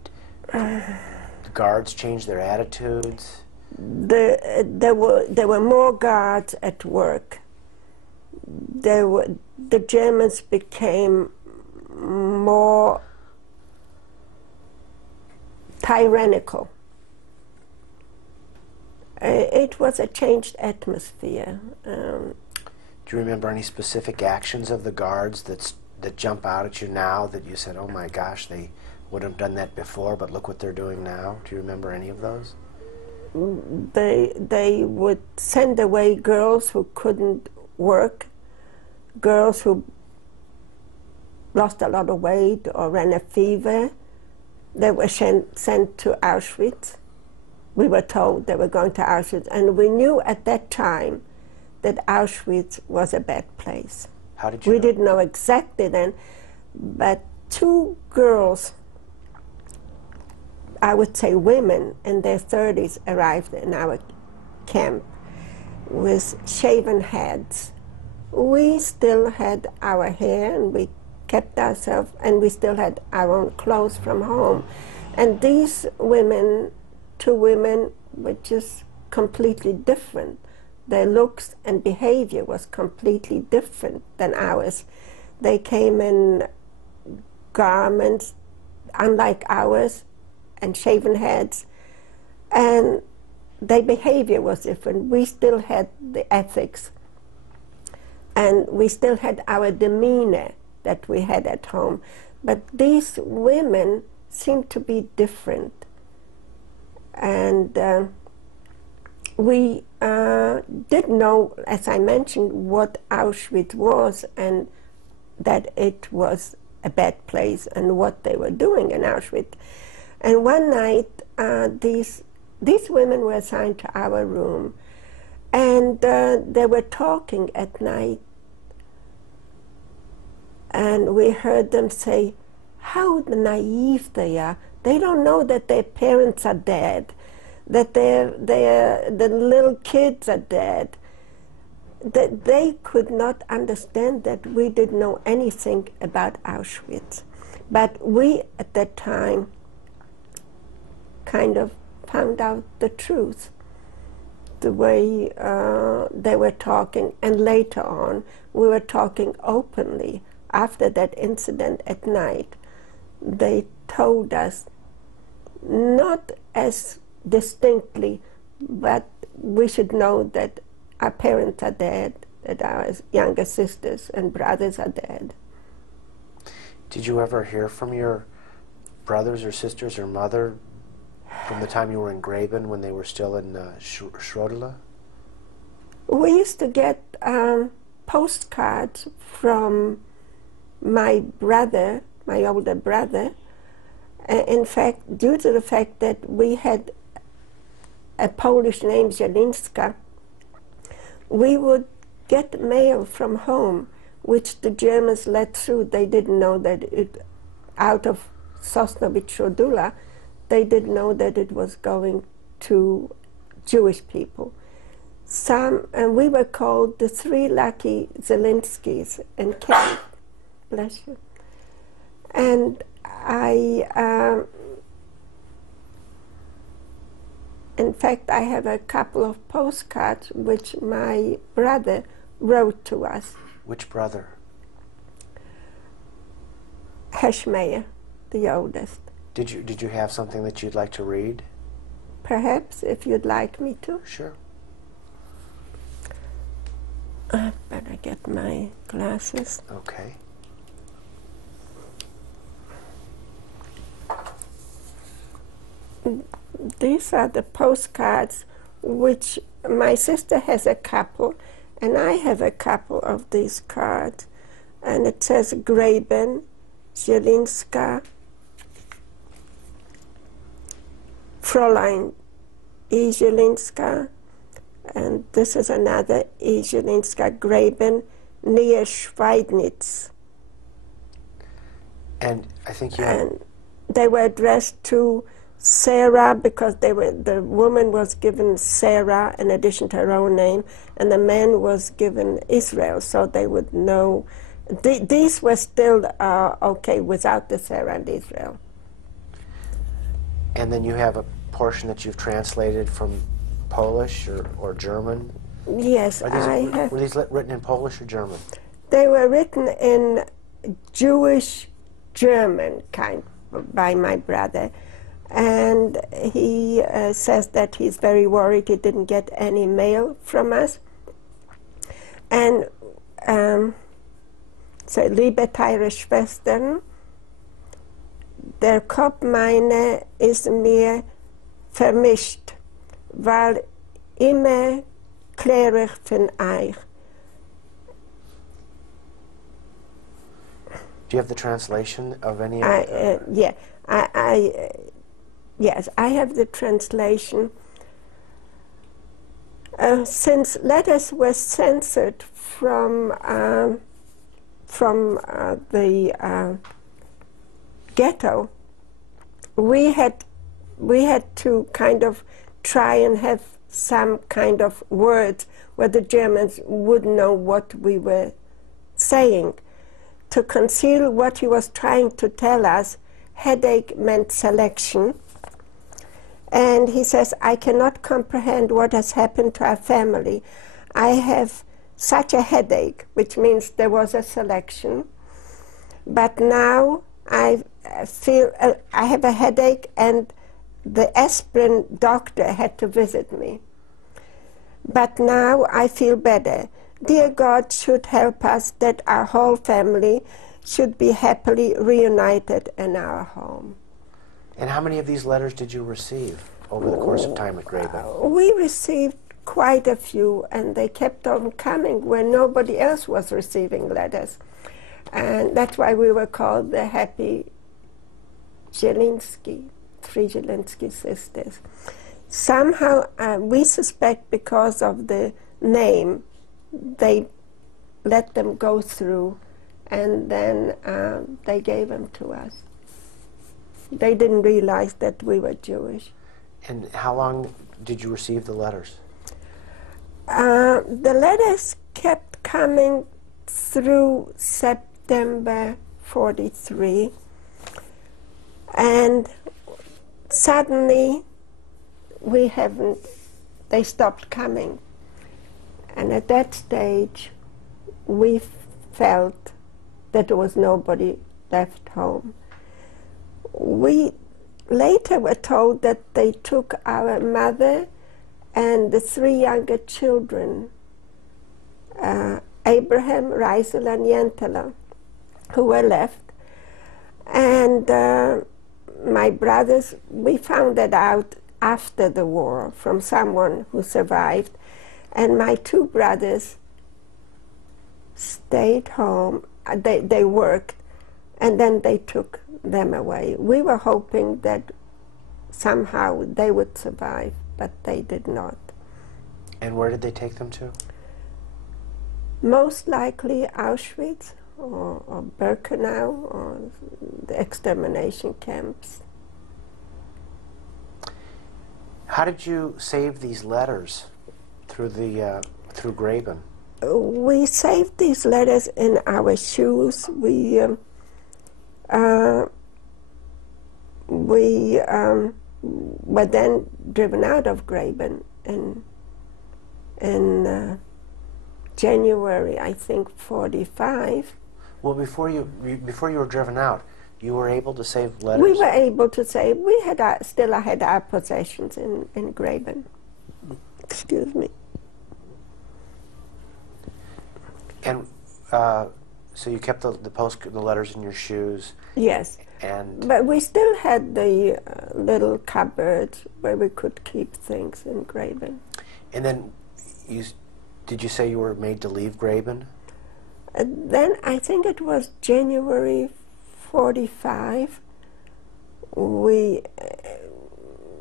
the guards change their attitudes? There were more guards at work. The Germans became more tyrannical. It was a changed atmosphere. Do you remember any specific actions of the guards that jump out at you now that you said, "Oh my gosh, they would have done that before, but look what they're doing now"? Do you remember any of those? They would send away girls who couldn't work, girls who lost a lot of weight or ran a fever. They were sent to Auschwitz. We were told they were going to Auschwitz, and we knew at that time that Auschwitz was a bad place. How did you know? We didn't know exactly then, but two girls, I would say women in their 30s, arrived in our camp with shaven heads. We still had our hair, and we kept ourselves, and we still had our own clothes from home. And these women, two women, were just completely different. Their looks and behavior was completely different than ours. They came in garments unlike ours and shaven heads, and their behavior was different. We still had the ethics, and we still had our demeanor that we had at home. But these women seemed to be different. And we did know, as I mentioned, what Auschwitz was and that it was a bad place and what they were doing in Auschwitz. And one night, these women were assigned to our room, and they were talking at night, and we heard them say how naive they are. They don't know that their parents are dead, that the little kids are dead, that they could not understand that we didn't know anything about Auschwitz. But we, at that time, kind of found out the truth, the way they were talking. And later on, we were talking openly. After that incident at night, they told us, not as distinctly, but we should know that our parents are dead, that our younger sisters and brothers are dead. Did you ever hear from your brothers or sisters or mother from the time you were in Graben when they were still in Schroedele? We used to get postcards from my brother, my older brother. In fact, due to the fact that we had a Polish name, Zielinska, we would get mail from home, which the Germans let through. They didn't know that it, out of Sosnowiec Szodula, they didn't know that it was going to Jewish people. And we were called the three lucky Zelinskis in camp. Bless you. And in fact, I have a couple of postcards which my brother wrote to us. Which brother? Heshmeyer, the oldest. Did you have something that you'd like to read? Perhaps, if you'd like me to. Sure. I better get my glasses. Okay. These are the postcards which my sister has a couple, and I have a couple of these cards. And it says Graben, Zielinska, Fräulein E. Zielinska, and this is another E. Zielinska, Graben, near Schweidnitz. And I think you... And they were addressed to Sarah, because the woman was given Sarah in addition to her own name, and the man was given Israel, so they would know. These were still okay without the Sarah and Israel. And then you have a portion that you've translated from Polish or German? Yes, were these written in Polish or German? They were written in Jewish German, by my brother. And he says that he's very worried he didn't get any mail from us. And so, liebe teure Schwestern, der Kopf meine ist mir vermischt, weil immer kläre ich von euch. Do you have the translation of any of it? Yeah, yes, I have the translation. Since letters were censored from the ghetto, we had to kind of try and have some kind of words where the Germans would know what we were saying. To conceal what he was trying to tell us, headache meant selection. And he says, I cannot comprehend what has happened to our family. I have such a headache, which means there was a selection. But now I feel I have a headache, and the aspirin doctor had to visit me. But now I feel better. Dear God should help us that our whole family should be happily reunited in our home. And how many of these letters did you receive over the course of time at Graben? We received quite a few, and they kept on coming when nobody else was receiving letters. And that's why we were called the Happy Zielinski, three Zielinski sisters. Somehow, we suspect because of the name, they let them go through, and then they gave them to us. They didn't realize that we were Jewish. And how long did you receive the letters? The letters kept coming through September 43, and suddenly they stopped coming. And at that stage, we felt that there was nobody left home. We later were told that they took our mother and the three younger children, Abraham, Reisel, and Yentela, who were left. And my brothers, we found that out after the war from someone who survived. And my two brothers stayed home. They worked, and then they took them away. We were hoping that somehow they would survive, but they did not. And where did they take them to? Most likely Auschwitz or Birkenau or the extermination camps. How did you save these letters through Graben? We saved these letters in our shoes. We were then driven out of Graben in January, I think, 45. Well, before you were driven out, you were able to save letters? We were able to save. We had still had our possessions in Graben. Excuse me. And so you kept the letters in your shoes? Yes. But we still had the little cupboards where we could keep things in Graben. And then, did you say you were made to leave Graben? Then I think it was January 45. We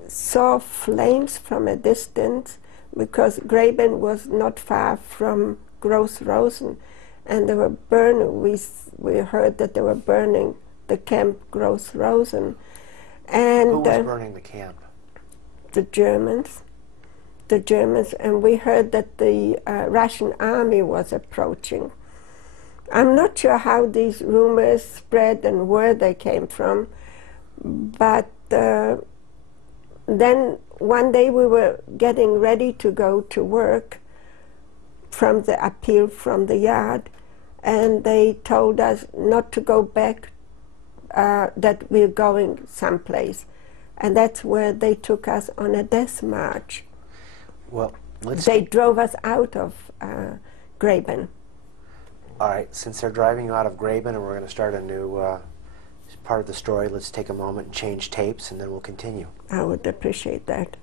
saw flames from a distance because Graben was not far from Gross Rosen, and they were burning. We heard that they were burning the camp Gross Rosen. And who was burning the camp? The Germans. The Germans, and we heard that the Russian army was approaching. I'm not sure how these rumors spread and where they came from, but then one day we were getting ready to go to work from the appeal from the yard, and they told us not to go back, that we're going someplace. And that's where they took us on a death march. Well, they drove us out of Graben. All right, since they're driving you out of Graben and we're going to start a new part of the story, let's take a moment and change tapes, and then we'll continue. I would appreciate that.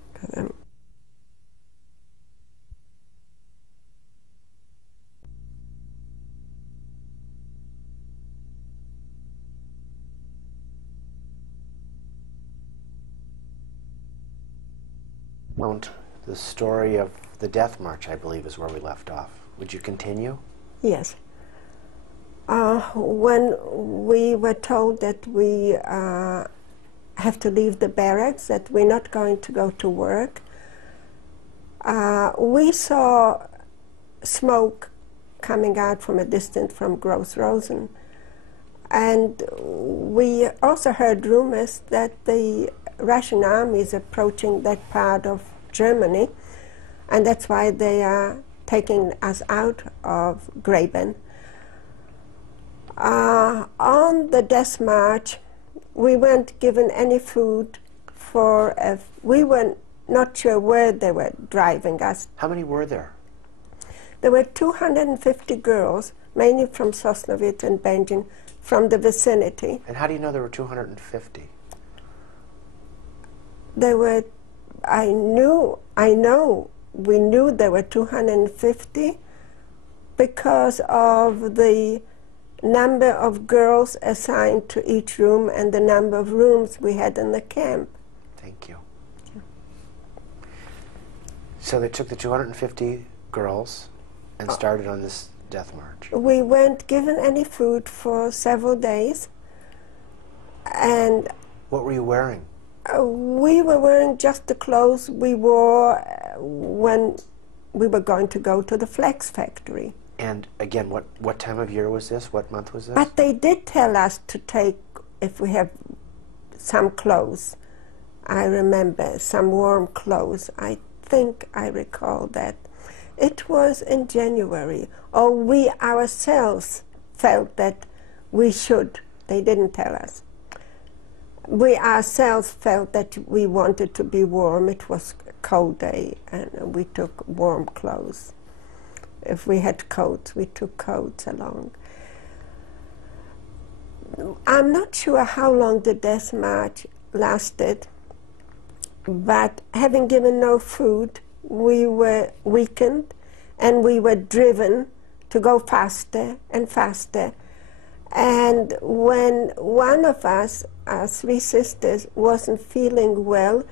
The story of the Death March, I believe, is where we left off. Would you continue? Yes. When we were told that we have to leave the barracks, that we're not going to go to work, we saw smoke coming out from a distance from Gross Rosen. And we also heard rumors that the Russian army is approaching that part of Germany, and that's why they are taking us out of Graben. On the death march, we weren't given any food we were not sure where they were driving us. How many were there? There were 250 girls, mainly from Sosnovitz and Benjin, from the vicinity. And how do you know there were 250? There were, I know we knew there were 250 because of the number of girls assigned to each room and the number of rooms we had in the camp. Thank you. So they took the 250 girls and started on this death march. We weren't given any food for several days, and What were you wearing? we were wearing just the clothes we wore when we were going to go to the flax factory. And again, what time of year was this? What month was this? But they did tell us to take, if we have some clothes, I remember, some warm clothes. I think I recall that. It was in January, or we ourselves felt that we should. They didn't tell us. We ourselves felt that we wanted to be warm. It was a cold day, and we took warm clothes. If we had coats, we took coats along. I'm not sure how long the death march lasted, but having given no food, we were weakened, and we were driven to go faster and faster. And when one of us, our three sisters, wasn't feeling well,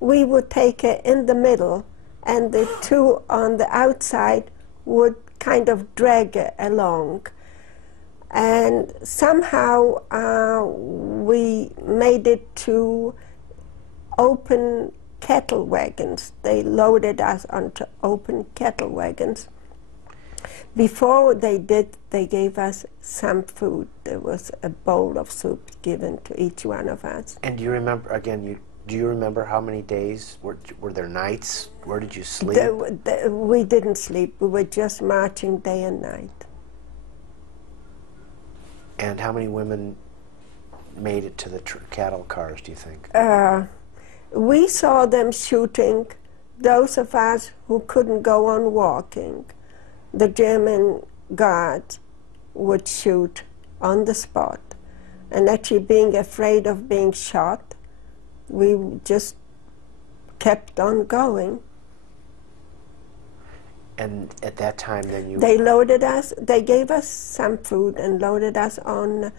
we would take her in the middle, and the two on the outside would kind of drag her along. And somehow we made it to open cattle wagons. They loaded us onto open cattle wagons. Before they did, they gave us some food. There was a bowl of soup given to each one of us. And do you remember, again, do you remember how many days? Were there nights? Where did you sleep? We didn't sleep. We were just marching day and night. And how many women made it to the cattle cars, do you think? We saw them shooting those of us who couldn't go on walking. The German guard would shoot on the spot. And actually being afraid of being shot, we just kept on going. And at that time then you... They loaded us, they gave us some food and loaded us on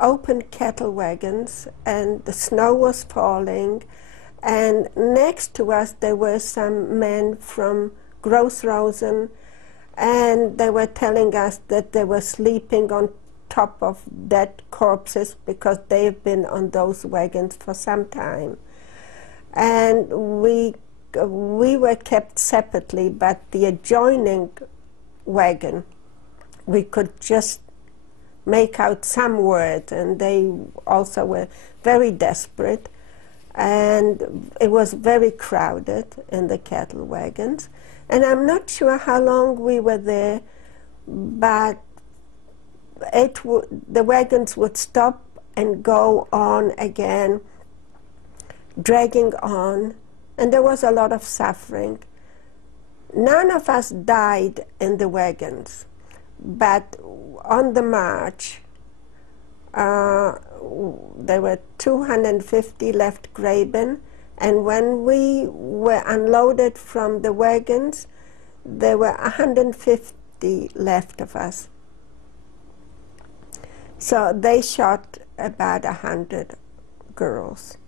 open cattle wagons, and the snow was falling, and next to us there were some men from Roisman, and they were telling us that they were sleeping on top of dead corpses because they've been on those wagons for some time. And we were kept separately, but the adjoining wagon, we could just make out some words, and they also were very desperate. And it was very crowded in the cattle wagons. And I'm not sure how long we were there, but the wagons would stop and go on again, dragging on, and there was a lot of suffering. None of us died in the wagons, but on the march, there were 250 left graben, and when we were unloaded from the wagons, there were 150 left of us. So they shot about 100 girls.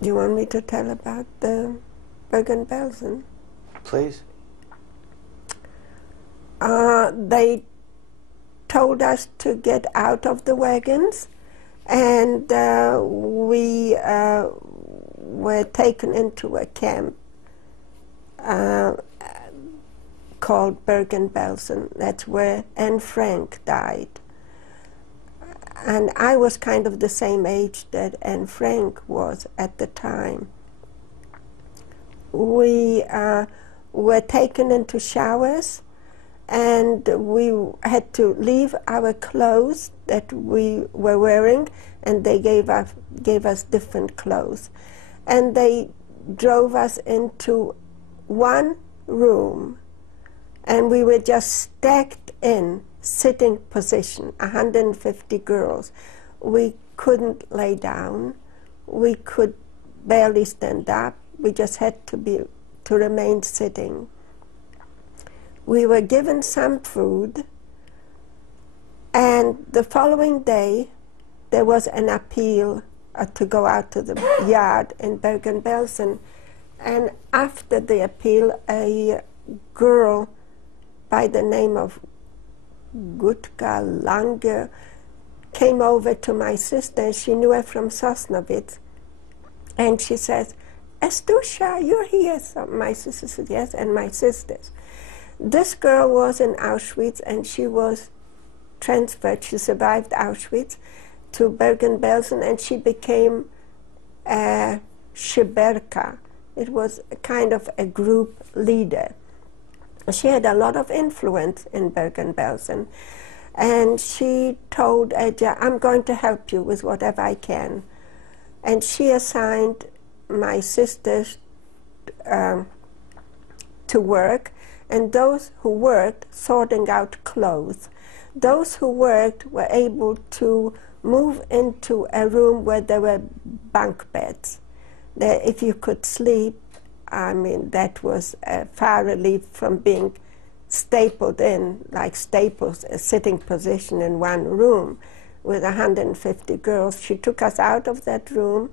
Do you want me to tell about the Bergen-Belsen? Please. They told us to get out of the wagons, and we were taken into a camp called Bergen-Belsen. That's where Anne Frank died. And I was kind of the same age that Anne Frank was at the time. We were taken into showers, and we had to leave our clothes that we were wearing, and they gave us different clothes. And they drove us into one room, and we were just stacked in sitting position, 150 girls. We couldn't lay down. We could barely stand up. We just had to remain sitting. We were given some food, and the following day there was an appeal to go out to the yard in Bergen-Belsen. And after the appeal, a girl by the name of Gutka Lange came over to my sister, and she knew her from Sosnovitz. And she says, "Estusha, you're here." So my sister said, "Yes," and my sisters. This girl was in Auschwitz, and she was transferred, she survived Auschwitz, to Bergen-Belsen, and she became a Sheberka. It was a kind of a group leader. She had a lot of influence in Bergen-Belsen, and she told Edja, "I'm going to help you with whatever I can." And she assigned my sisters to work, and those who worked sorting out clothes. Those who worked were able to move into a room where there were bunk beds. If you could sleep, I mean, that was a far relief from being stapled in, like staples, a sitting position in one room with 150 girls. She took us out of that room.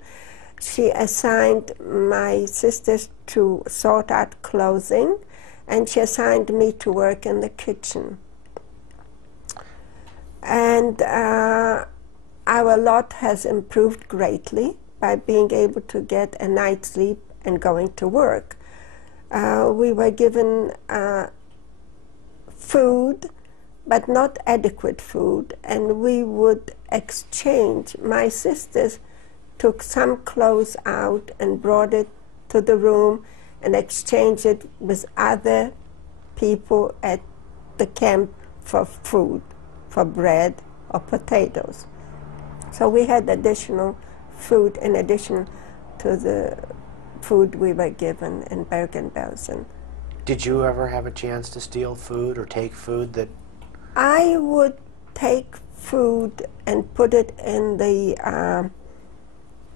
She assigned my sisters to sort out clothing, and she assigned me to work in the kitchen. And our lot has improved greatly by being able to get a night's sleep and going to work. We were given food, but not adequate food, and we would exchange. My sisters took some clothes out and brought it to the room and exchanged it with other people at the camp for food, for bread or potatoes. So we had additional food in addition to the food we were given in Bergen-Belsen. Did you ever have a chance to steal food or take food that... I would take food and put it in the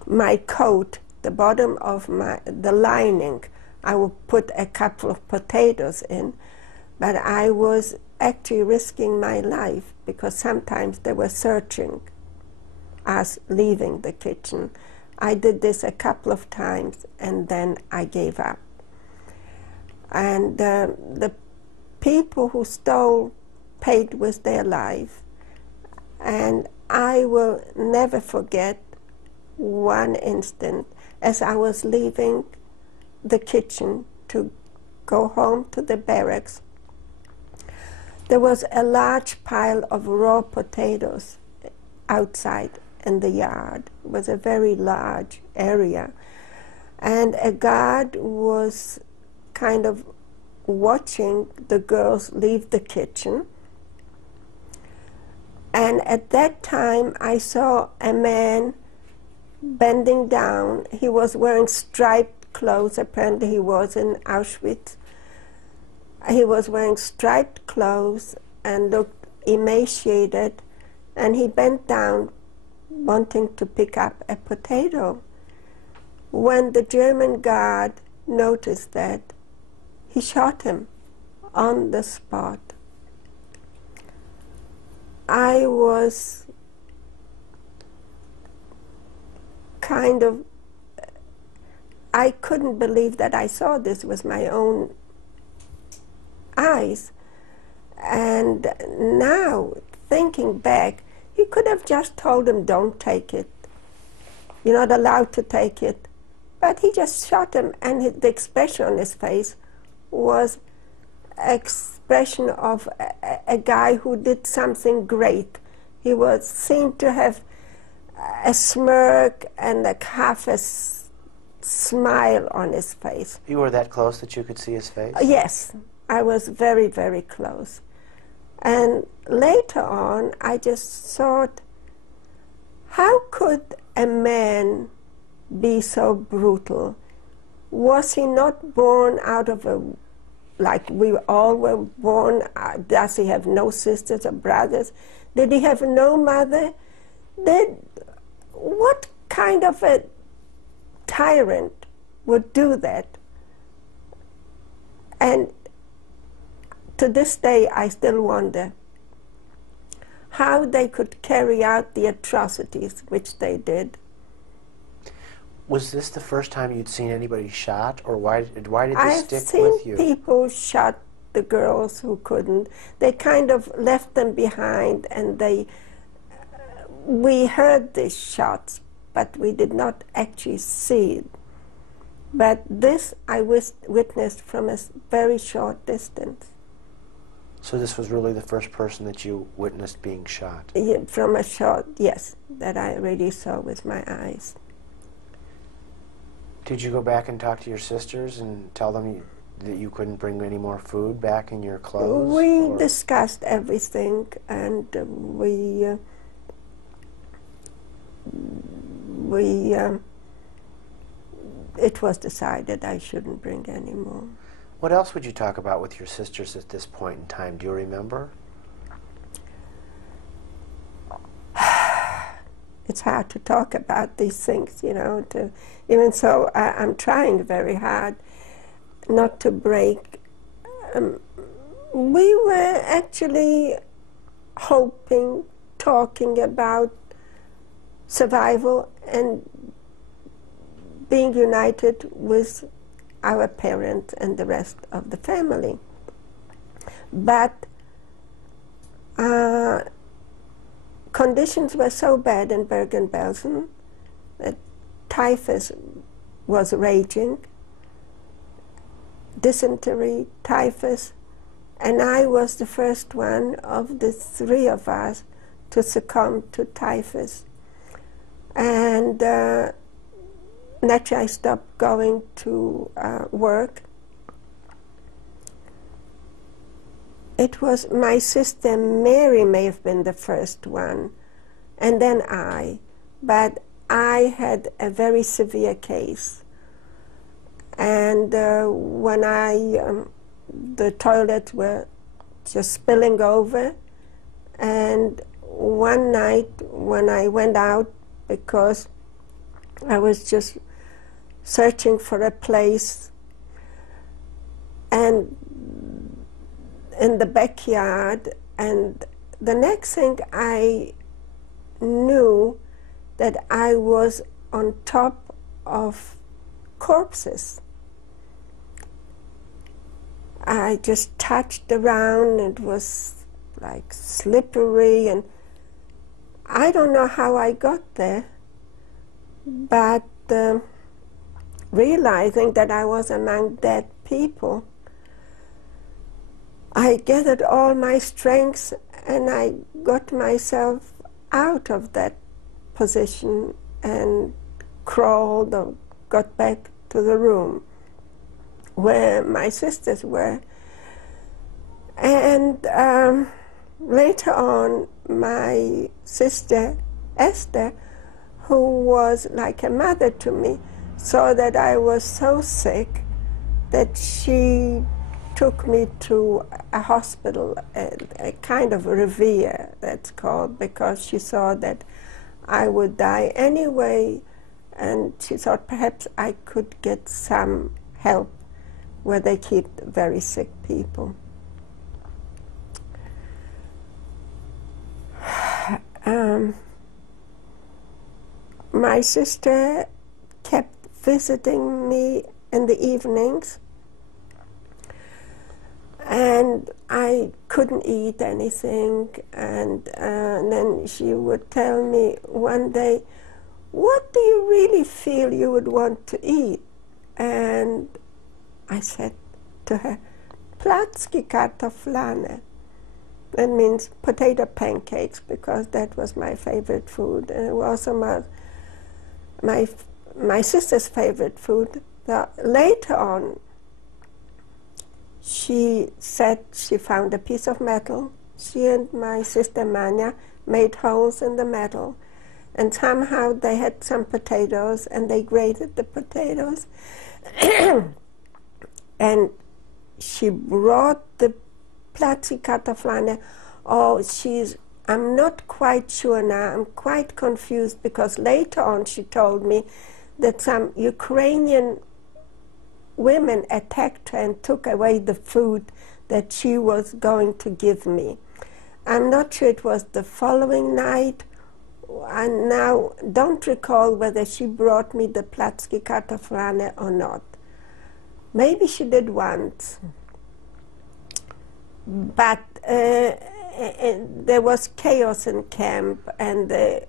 my coat, the bottom of the lining. I would put a couple of potatoes in, but I was actually risking my life because sometimes they were searching us leaving the kitchen. I did this a couple of times, and then I gave up. And the people who stole paid with their life. And I will never forget one instant as I was leaving the kitchen to go home to the barracks. There was a large pile of raw potatoes outside in the yard. It was a very large area. And a guard was kind of watching the girls leave the kitchen. And at that time, I saw a man bending down. He was wearing striped clothes. Apparently he was in Auschwitz. He was wearing striped clothes and looked emaciated, and he bent down wanting to pick up a potato. When the German guard noticed that, he shot him on the spot. I was kind of, I couldn't believe that I saw this with my own eyes. And now, thinking back, he could have just told him, "Don't take it. You're not allowed to take it." But he just shot him, and the expression on his face was expression of a guy who did something great. He seemed to have a smirk and half a smile on his face. You were that close that you could see his face? Yes, I was very, very close. And later on, I just thought, how could a man be so brutal? Was he not born out of like we all were born? Does he have no sisters or brothers? Did he have no mother? What kind of a tyrant would do that. And to this day, I still wonder how they could carry out the atrocities which they did. Was this the first time you'd seen anybody shot, or why did this I've stick seen with you? people shot the girls who couldn't. They kind of left them behind, and we heard these shots, but we did not actually see it. But this I witnessed from a very short distance. So this was really the first person that you witnessed being shot? Yeah, from a shot, yes, that I really saw with my eyes. Did you go back and talk to your sisters and tell them that you couldn't bring any more food back in your clothes? We discussed everything, and it was decided I shouldn't bring any more. What else would you talk about with your sisters at this point in time? Do you remember? It's hard to talk about these things, you know. Even so, I'm trying very hard not to break. We were actually hoping, talking about survival and being united with our parents and the rest of the family. But conditions were so bad in Bergen-Belsen that typhus was raging, dysentery, typhus, and I was the first one of the three of us to succumb to typhus. And naturally I stopped going to work. It was my sister Mary may have been the first one, and then I. But I had a very severe case. And when the toilets were just spilling over, and one night when I went out, because I was just searching for a place, and in the backyard, and the next thing I knew that I was on top of corpses. I just touched around, it was like slippery, and I don't know how I got there, but realizing that I was among dead people, I gathered all my strength and I got myself out of that position and crawled or got back to the room where my sisters were. And later on, my sister Esther, who was like a mother to me, saw that I was so sick that she took me to a hospital, a kind of revere, that's called, because she saw that I would die anyway, and she thought perhaps I could get some help where they keep very sick people. My sister kept visiting me in the evenings, and I couldn't eat anything, and then she would tell me one day, "What do you really feel you would want to eat?" And I said to her, "Placki kartoflane." That means potato pancakes, because that was my favorite food, and it was also my sister's favorite food. Later on, she said she found a piece of metal. She and my sister Manya made holes in the metal, and somehow they had some potatoes, and they grated the potatoes. And she brought the Placki kartoflane. Oh, I'm not quite sure now, I'm quite confused, because later on she told me that some Ukrainian women attacked her and took away the food that she was going to give me. I'm not sure it was the following night. I now don't recall whether she brought me the placki kartoflane or not. Maybe she did once. But there was chaos in camp, and the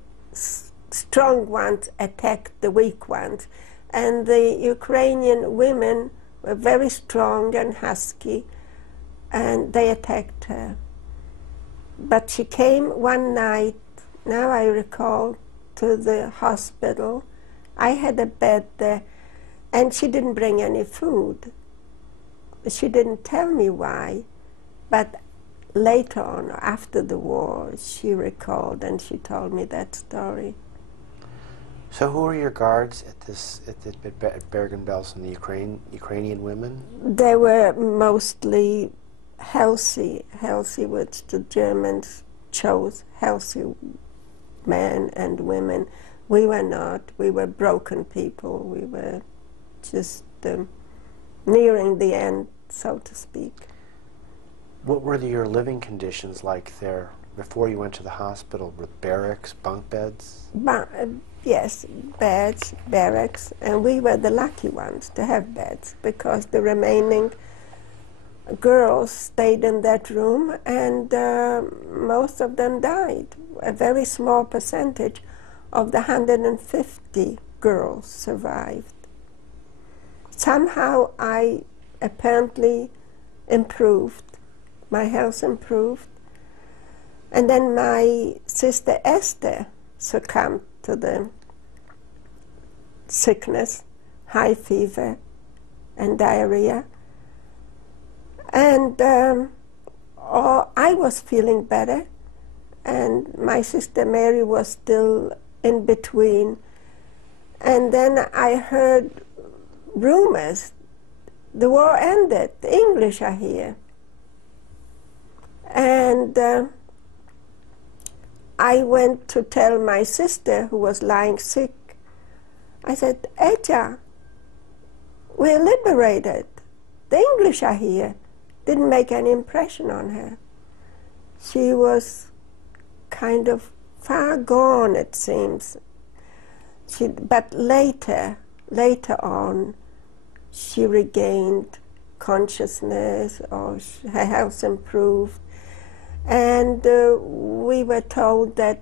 strong ones attacked the weak ones. And the Ukrainian women were very strong and husky, and they attacked her. But she came one night, now I recall, to the hospital. I had a bed there, and she didn't bring any food. She didn't tell me why, but later on, after the war, she recalled and she told me that story. So who were your guards at Bergen-Belsen, the Ukrainian women? They were mostly healthy, which the Germans chose, healthy men and women. We were not. We were broken people. We were just nearing the end, so to speak. What were your living conditions like there before you went to the hospital? With barracks, bunk beds? Yes, beds, barracks, and we were the lucky ones to have beds, because the remaining girls stayed in that room, and most of them died. A very small percentage of the 150 girls survived. Somehow I apparently improved. My health improved. And then my sister Esther succumbed to the sickness, high fever and diarrhea. And I was feeling better, and my sister Mary was still in between. And then I heard rumors, the war ended, the English are here. And I went to tell my sister, who was lying sick. I said, Etja, we're liberated. The English are here. Didn't make any impression on her. She was kind of far gone, it seems. But later on, she regained consciousness, or her health improved. And we were told that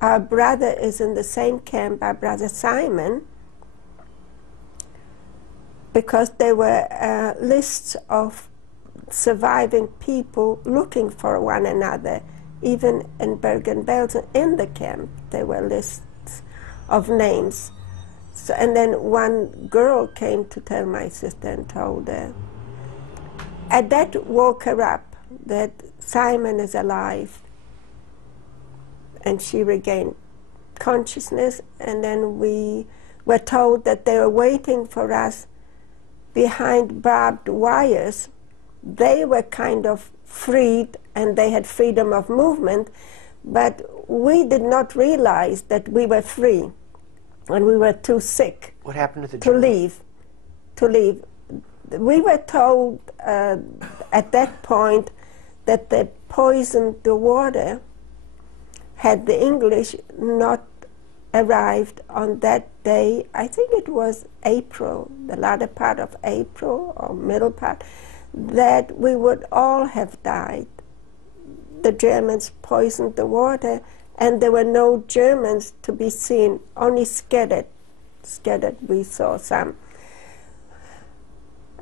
our brother is in the same camp, our brother Simon, because there were lists of surviving people looking for one another. Even in Bergen-Belsen, in the camp, there were lists of names. So, and then one girl came to tell my sister and told her. And that woke her up, that Simon is alive. And she regained consciousness, and then we were told that they were waiting for us behind barbed wires. They were kind of freed, and they had freedom of movement, but we did not realize that we were free, and we were too sick. What happened to the to leave. We were told at that point that they poisoned the water had the English not arrived on that day. I think it was April, the latter part of April or middle part, that we would all have died. The Germans poisoned the water, and there were no Germans to be seen, only scattered. We saw some.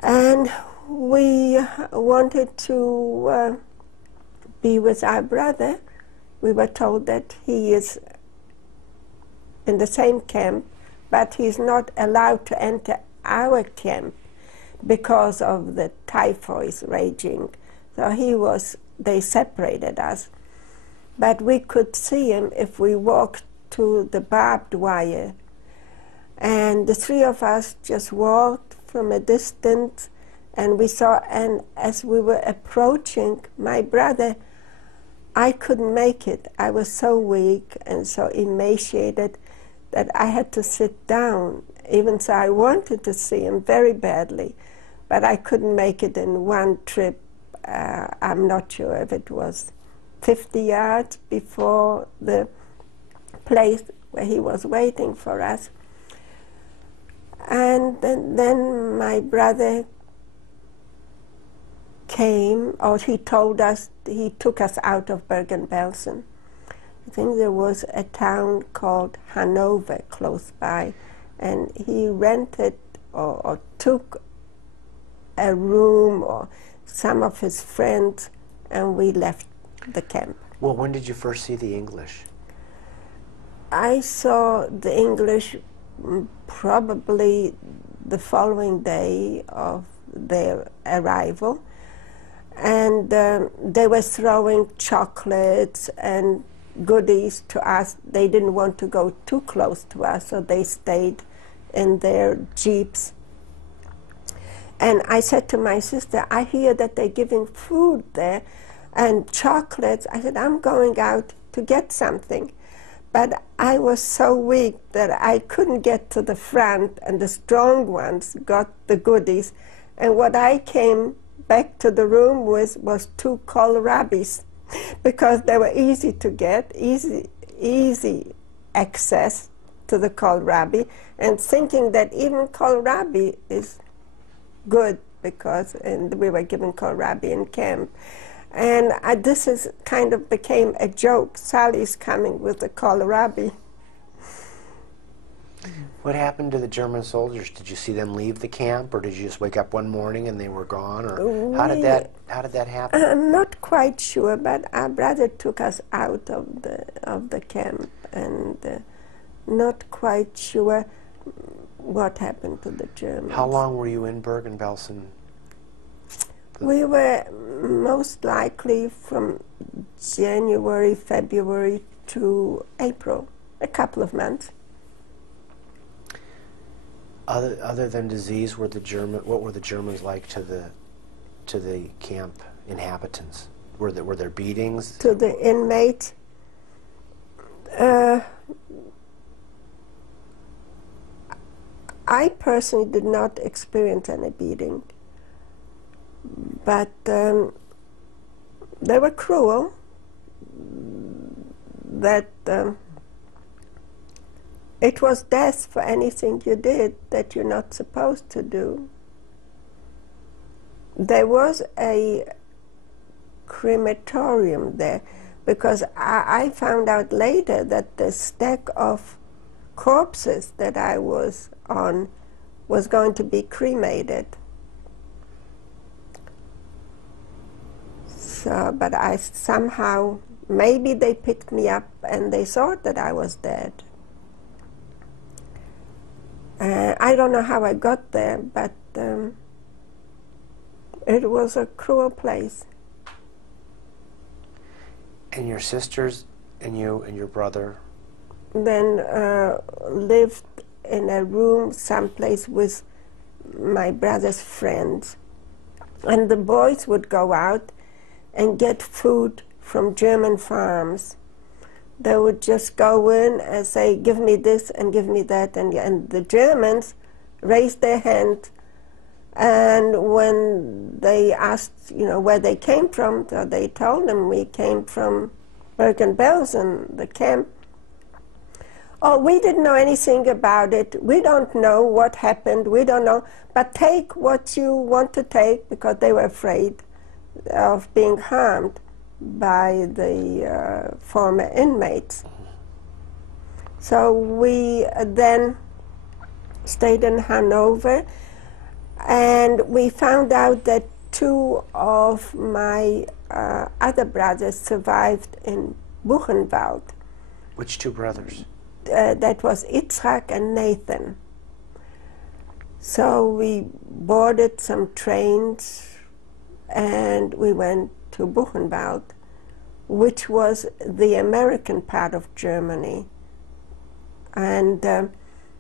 And we wanted to be with our brother. We were told that he is in the same camp, but he's not allowed to enter our camp because of the typhoid raging. So they separated us. But we could see him if we walked to the barbed wire. And the three of us just walked from a distance, and we saw, and as we were approaching my brother, I couldn't make it. I was so weak and so emaciated that I had to sit down even so I wanted to see him very badly, but I couldn't make it in one trip. I'm not sure if it was 50 yards before the place where he was waiting for us. And then my brother came, or he told us, he took us out of Bergen-Belsen. I think there was a town called Hanover close by, and he rented or took a room or some of his friends, and we left the camp. Well, when did you first see the English? I saw the English probably the following day of their arrival, and they were throwing chocolates and goodies to us. They didn't want to go too close to us, so they stayed in their jeeps. And I said to my sister, I hear that they're giving food there and chocolates. I said, I'm going out to get something. But I was so weak that I couldn't get to the front, and the strong ones got the goodies. And what I came back to the room with was 2 kohlrabis, because they were easy to get, easy access to the kohlrabi, and thinking that even kohlrabi is good, because we were given kohlrabi in camp. And this is kind of became a joke. Sally's coming with the kohlrabi. What happened to the German soldiers? Did you see them leave the camp, or did you just wake up one morning and they were gone, or how did that happen? I'm not quite sure, but our brother took us out of the camp, and not quite sure what happened to the Germans. How long were you in Bergen-Belsen? We were most likely from January, February to April, a couple of months. Other than disease, what were the Germans like to the camp inhabitants? Were there beatings? To the inmates, I personally did not experience any beating, but they were cruel. That it was death for anything you did that you're not supposed to do. There was a crematorium there, because I found out later that the stack of corpses that I was on was going to be cremated. So, but I somehow, maybe they picked me up and they thought that I was dead. I don't know how I got there, but it was a cruel place. And your sisters and you and your brother Then lived in a room someplace with my brother's friends. And the boys would go out and get food from German farms. They would just go in and say, give me this and give me that, and the Germans raised their hand, and when they asked, where they came from, so they told them, we came from Bergen-Belsen, the camp. Oh, we didn't know anything about it. We don't know what happened. We don't know. But take what you want to take, because they were afraid of being harmed by the former inmates. So we then stayed in Hanover, and we found out that 2 of my other brothers survived in Buchenwald. Which 2 brothers? That was Itzhak and Nathan. So we boarded some trains and we went to Buchenwald, which was the American part of Germany. And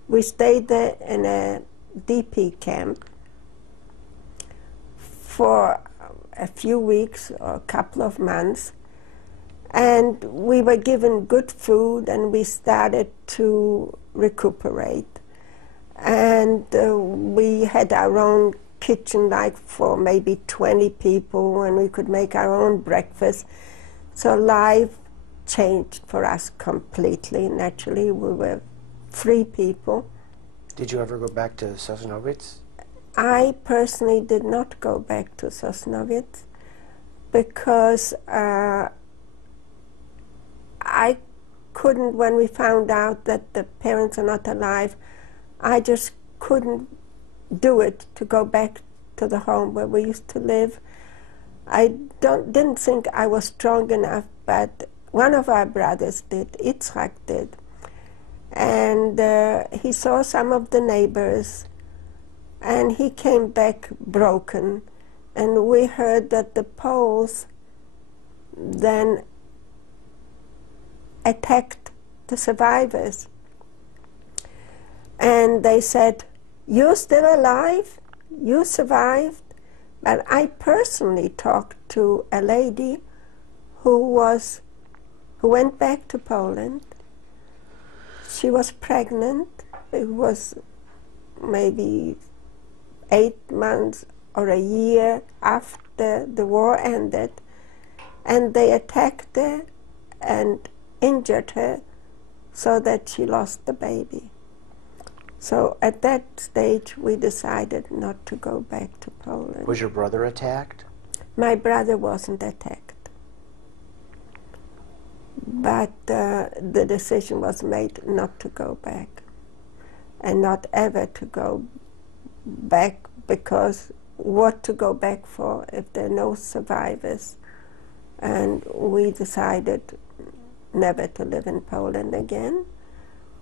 we stayed there in a DP camp for a few weeks or a couple of months. And we were given good food, and we started to recuperate. And we had our own kitchen, like for maybe 20 people, and we could make our own breakfast. So life changed for us completely. Naturally, we were free people. Did you ever go back to Sosnovitz? I personally did not go back to Sosnovitz because I couldn't, when we found out that the parents are not alive, I just couldn't do it to go back to the home where we used to live. I didn't think I was strong enough, but one of our brothers did, Itzhak did. And he saw some of the neighbors, and he came back broken. And we heard that the Poles then attacked the survivors. And they said, "You're still alive? You survived?" But I personally talked to a lady who went back to Poland. She was pregnant. It was maybe 8 months or a year after the war ended, and they attacked her and injured her so that she lost the baby. So at that stage we decided not to go back to Poland. Was your brother attacked? My brother wasn't attacked, but the decision was made not to go back, and not ever to go back, because what to go back for if there are no survivors? And we decided never to live in Poland again.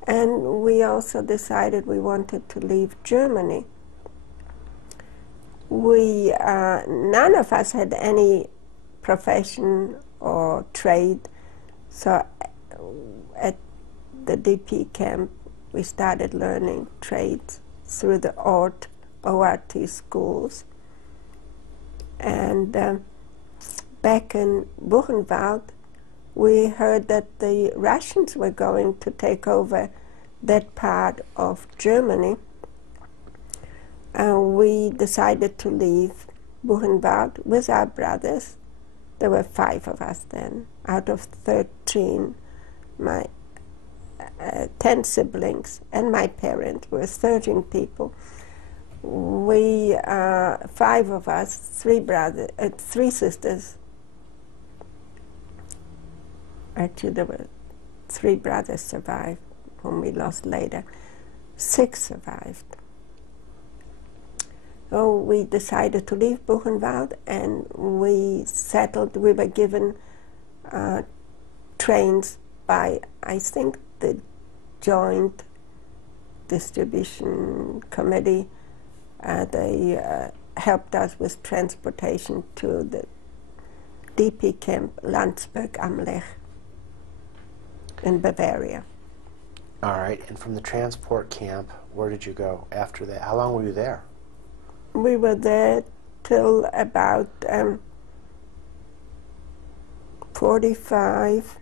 And we also decided we wanted to leave Germany. None of us had any profession or trade, so at the DP camp we started learning trades through the ORT schools. And back in Buchenwald, we heard that the Russians were going to take over that part of Germany. We decided to leave Buchenwald with our brothers. There were 5 of us then, out of 13. My 10 siblings and my parents were 13 people. We, 5 of us, 3 sisters. Actually, there were 3 brothers survived, whom we lost later. 6 survived. So we decided to leave Buchenwald, and we settled. We were given trains by, I think, the Joint Distribution Committee. They helped us with transportation to the DP camp Landsberg am Lech in Bavaria. All right, and from the transport camp, where did you go after that? How long were you there? We were there till about 45,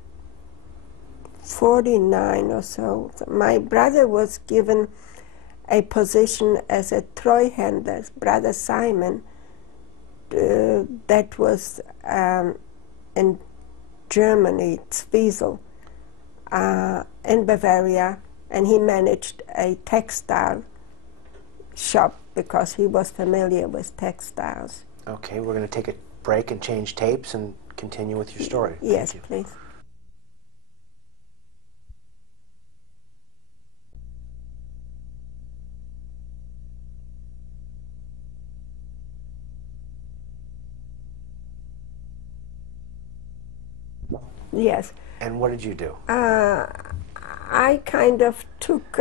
49 or so. My brother was given a position as a Treuhänder, Brother Simon, that was in Germany, Zwiesel, in Bavaria, and he managed a textile shop because he was familiar with textiles. Okay, we're going to take a break and change tapes and continue with your story. Yes, Thank you. please. Yes. And what did you do? I kind of took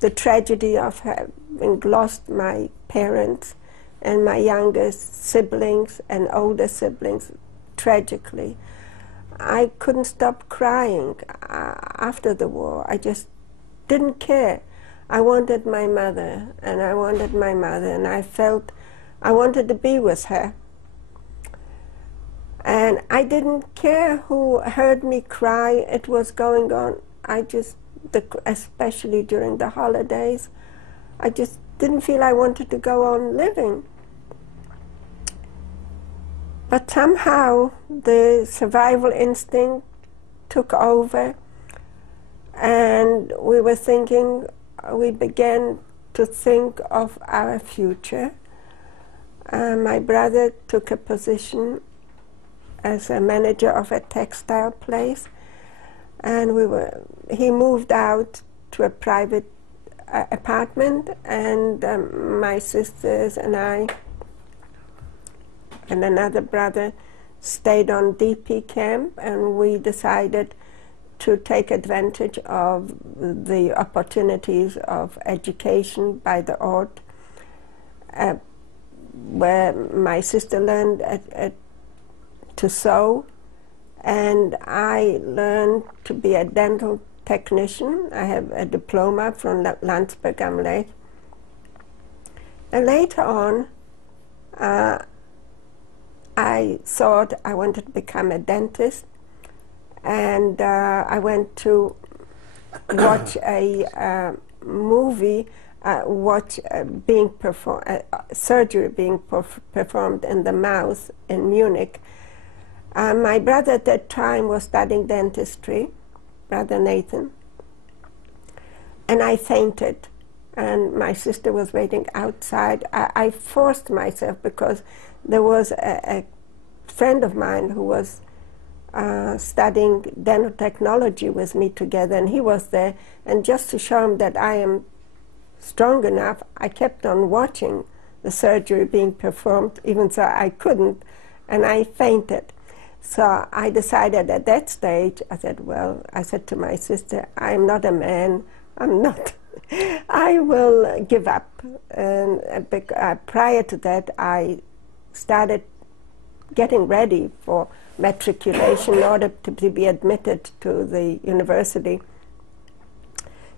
the tragedy of having lost my parents and my youngest siblings and older siblings tragically. I couldn't stop crying after the war. I just didn't care. I wanted my mother, and I wanted my mother, and I felt I wanted to be with her. And I didn't care who heard me cry. It was going on. I just, especially during the holidays, I just didn't feel I wanted to go on living. But somehow the survival instinct took over, and we began to think of our future. My brother took a position as a manager of a textile place, and he moved out to a private apartment, and my sisters and I and another brother stayed on DP camp, and we decided to take advantage of the opportunities of education by the art, where my sister learned to sew, and I learned to be a dental technician. I have a diploma from Landsberg am Lech. And later on, I thought I wanted to become a dentist, and I went to watch a movie, surgery being performed in the mouth in Munich. My brother at that time was studying dentistry, Brother Nathan, and I fainted, and my sister was waiting outside. I forced myself because there was a friend of mine who was studying dental technology with me together, and he was there, and just to show him that I am strong enough, I kept on watching the surgery being performed, even though I couldn't, and I fainted. So I decided at that stage, I said to my sister, I'm not a man, I will give up. And prior to that, I started getting ready for matriculation in order to be admitted to the university.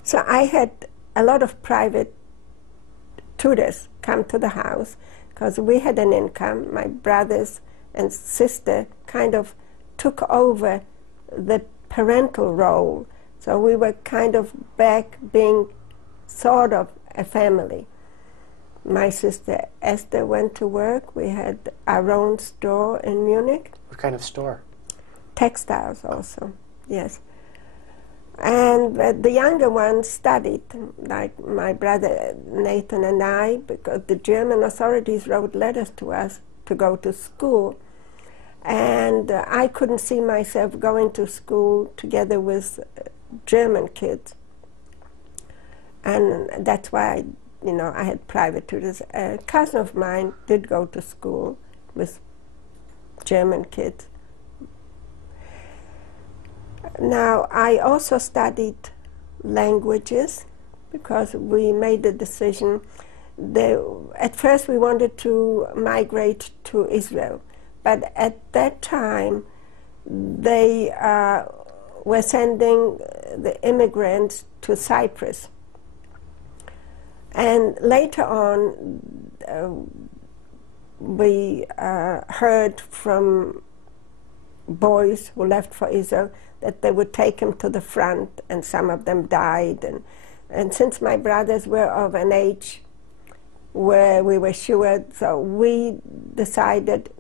So I had a lot of private tutors come to the house because we had an income. My brothers and sister kind of took over the parental role. So we were kind of back being sort of a family. My sister Esther went to work. We had our own store in Munich. What kind of store? Textiles also, yes. And the younger ones studied, like my brother Nathan and I, because the German authorities wrote letters to us to go to school. And I couldn't see myself going to school together with German kids. And that's why I had private tutors. A cousin of mine did go to school with German kids. Now, I also studied languages because we made the decision. At first, we wanted to migrate to Israel, but at that time, they were sending the immigrants to Cyprus. And later on, we heard from boys who left for Israel that they would take them to the front, and some of them died. And since my brothers were of an age where we were sure, so we decided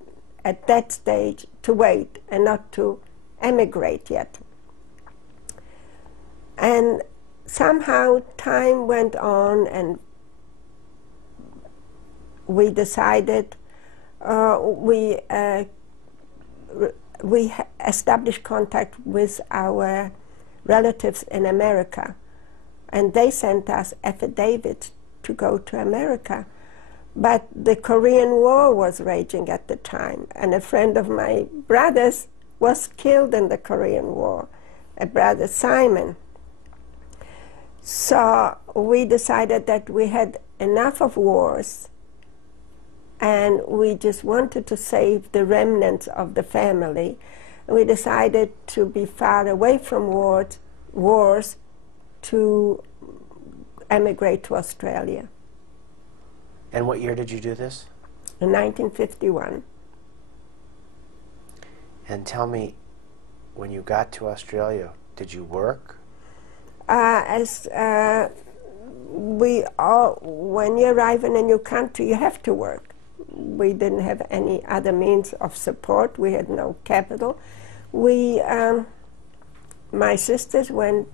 at that stage to wait and not to emigrate yet. And somehow time went on, and we decided, we established contact with our relatives in America, and they sent us affidavits to go to America. But the Korean War was raging at the time, and a friend of my brother's was killed in the Korean War, a brother Simon. So we decided that we had enough of wars, and we just wanted to save the remnants of the family. We decided to be far away from wars to emigrate to Australia. And what year did you do this? In 1951. And tell me, when you got to Australia, did you work? when you arrive in a new country, you have to work. We didn't have any other means of support. We had no capital. My sisters went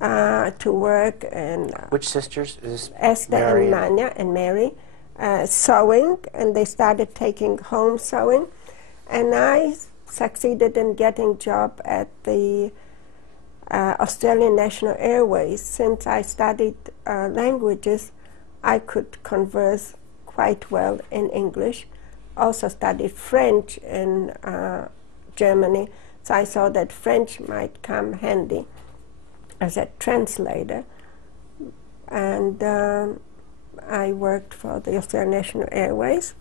to work, and which sisters? Is this Esther Mary and Manya and Mary, sewing, and they started taking home sewing, and I succeeded in getting a job at the Australian National Airways. Since I studied languages, I could converse quite well in English. Also studied French in Germany, so I saw that French might come handy as a translator. And I worked for the Australian National Airways.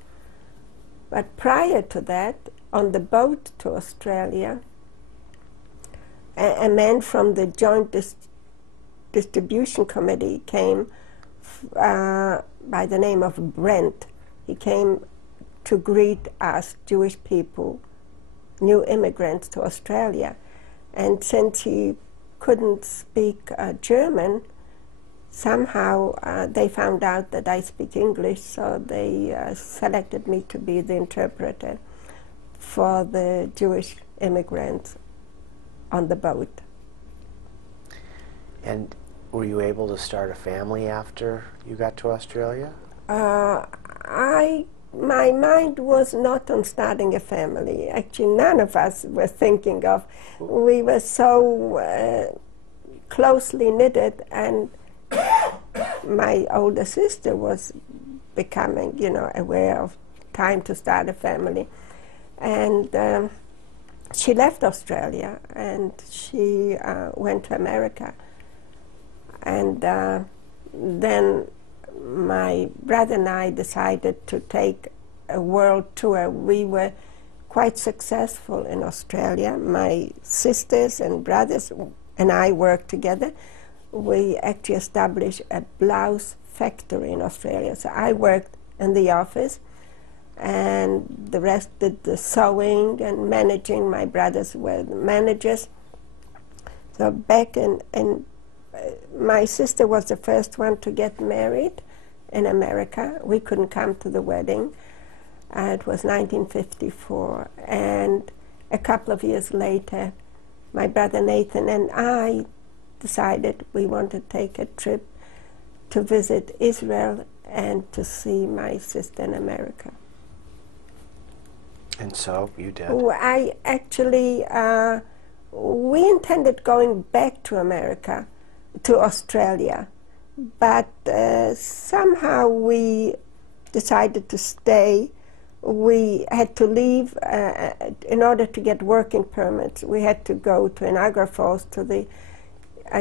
But prior to that, on the boat to Australia, a man from the Joint Distribution Committee came by the name of Brent. He came to greet us Jewish people, new immigrants to Australia. And since he couldn't speak German, somehow they found out that I speak English, so they selected me to be the interpreter for the Jewish immigrants on the boat. And were you able to start a family after you got to Australia? My mind was not on starting a family. Actually, none of us were thinking of. We were so closely knitted, and my older sister was becoming, aware of time to start a family. And she left Australia, and she went to America. And then my brother and I decided to take a world tour. We were quite successful in Australia. My sisters and brothers and I worked together. We actually established a blouse factory in Australia. So I worked in the office, and the rest did the sewing and managing. My brothers were the managers. So back in my sister was the first one to get married in America. We couldn't come to the wedding. It was 1954. And a couple of years later, my brother Nathan and I decided we wanted to take a trip to visit Israel and to see my sister in America. And so you did? I actually, we intended going back to America, to Australia, but somehow we decided to stay. We had to leave in order to get working permits. We had to go to Niagara Falls, to the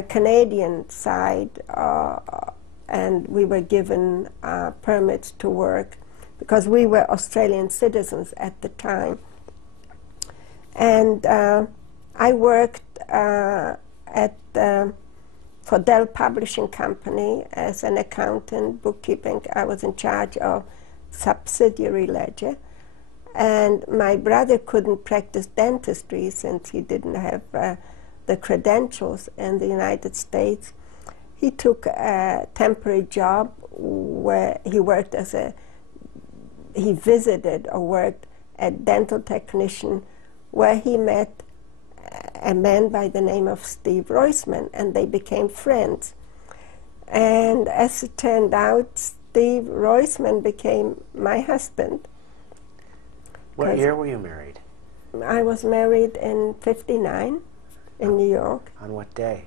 Canadian side, and we were given permits to work because we were Australian citizens at the time. And I worked for Dell Publishing Company as an accountant, bookkeeping. I was in charge of subsidiary ledger. And my brother couldn't practice dentistry since he didn't have the credentials in the United States. He took a temporary job where he worked he visited or worked as a dental technician, where he met a man by the name of Steve Roisman, and they became friends. And as it turned out, Steve Roisman became my husband. What year were you married? I was married in '59 in New York. On what day?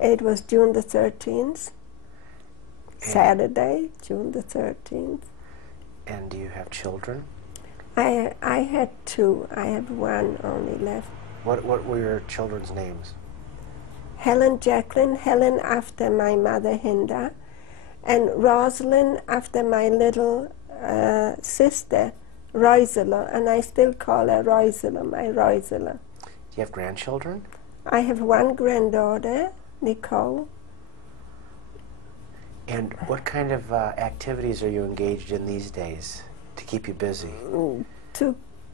It was June the 13th, Saturday, June the 13th. And do you have children? I had two. I have one only left. What were your children's names? Helen Jacqueline, Helen after my mother Hinda, and Rosalind after my little sister Roisela, and I still call her Roisela, my Roisela. Do you have grandchildren? I have one granddaughter, Nicole. And what kind of activities are you engaged in these days to keep you busy?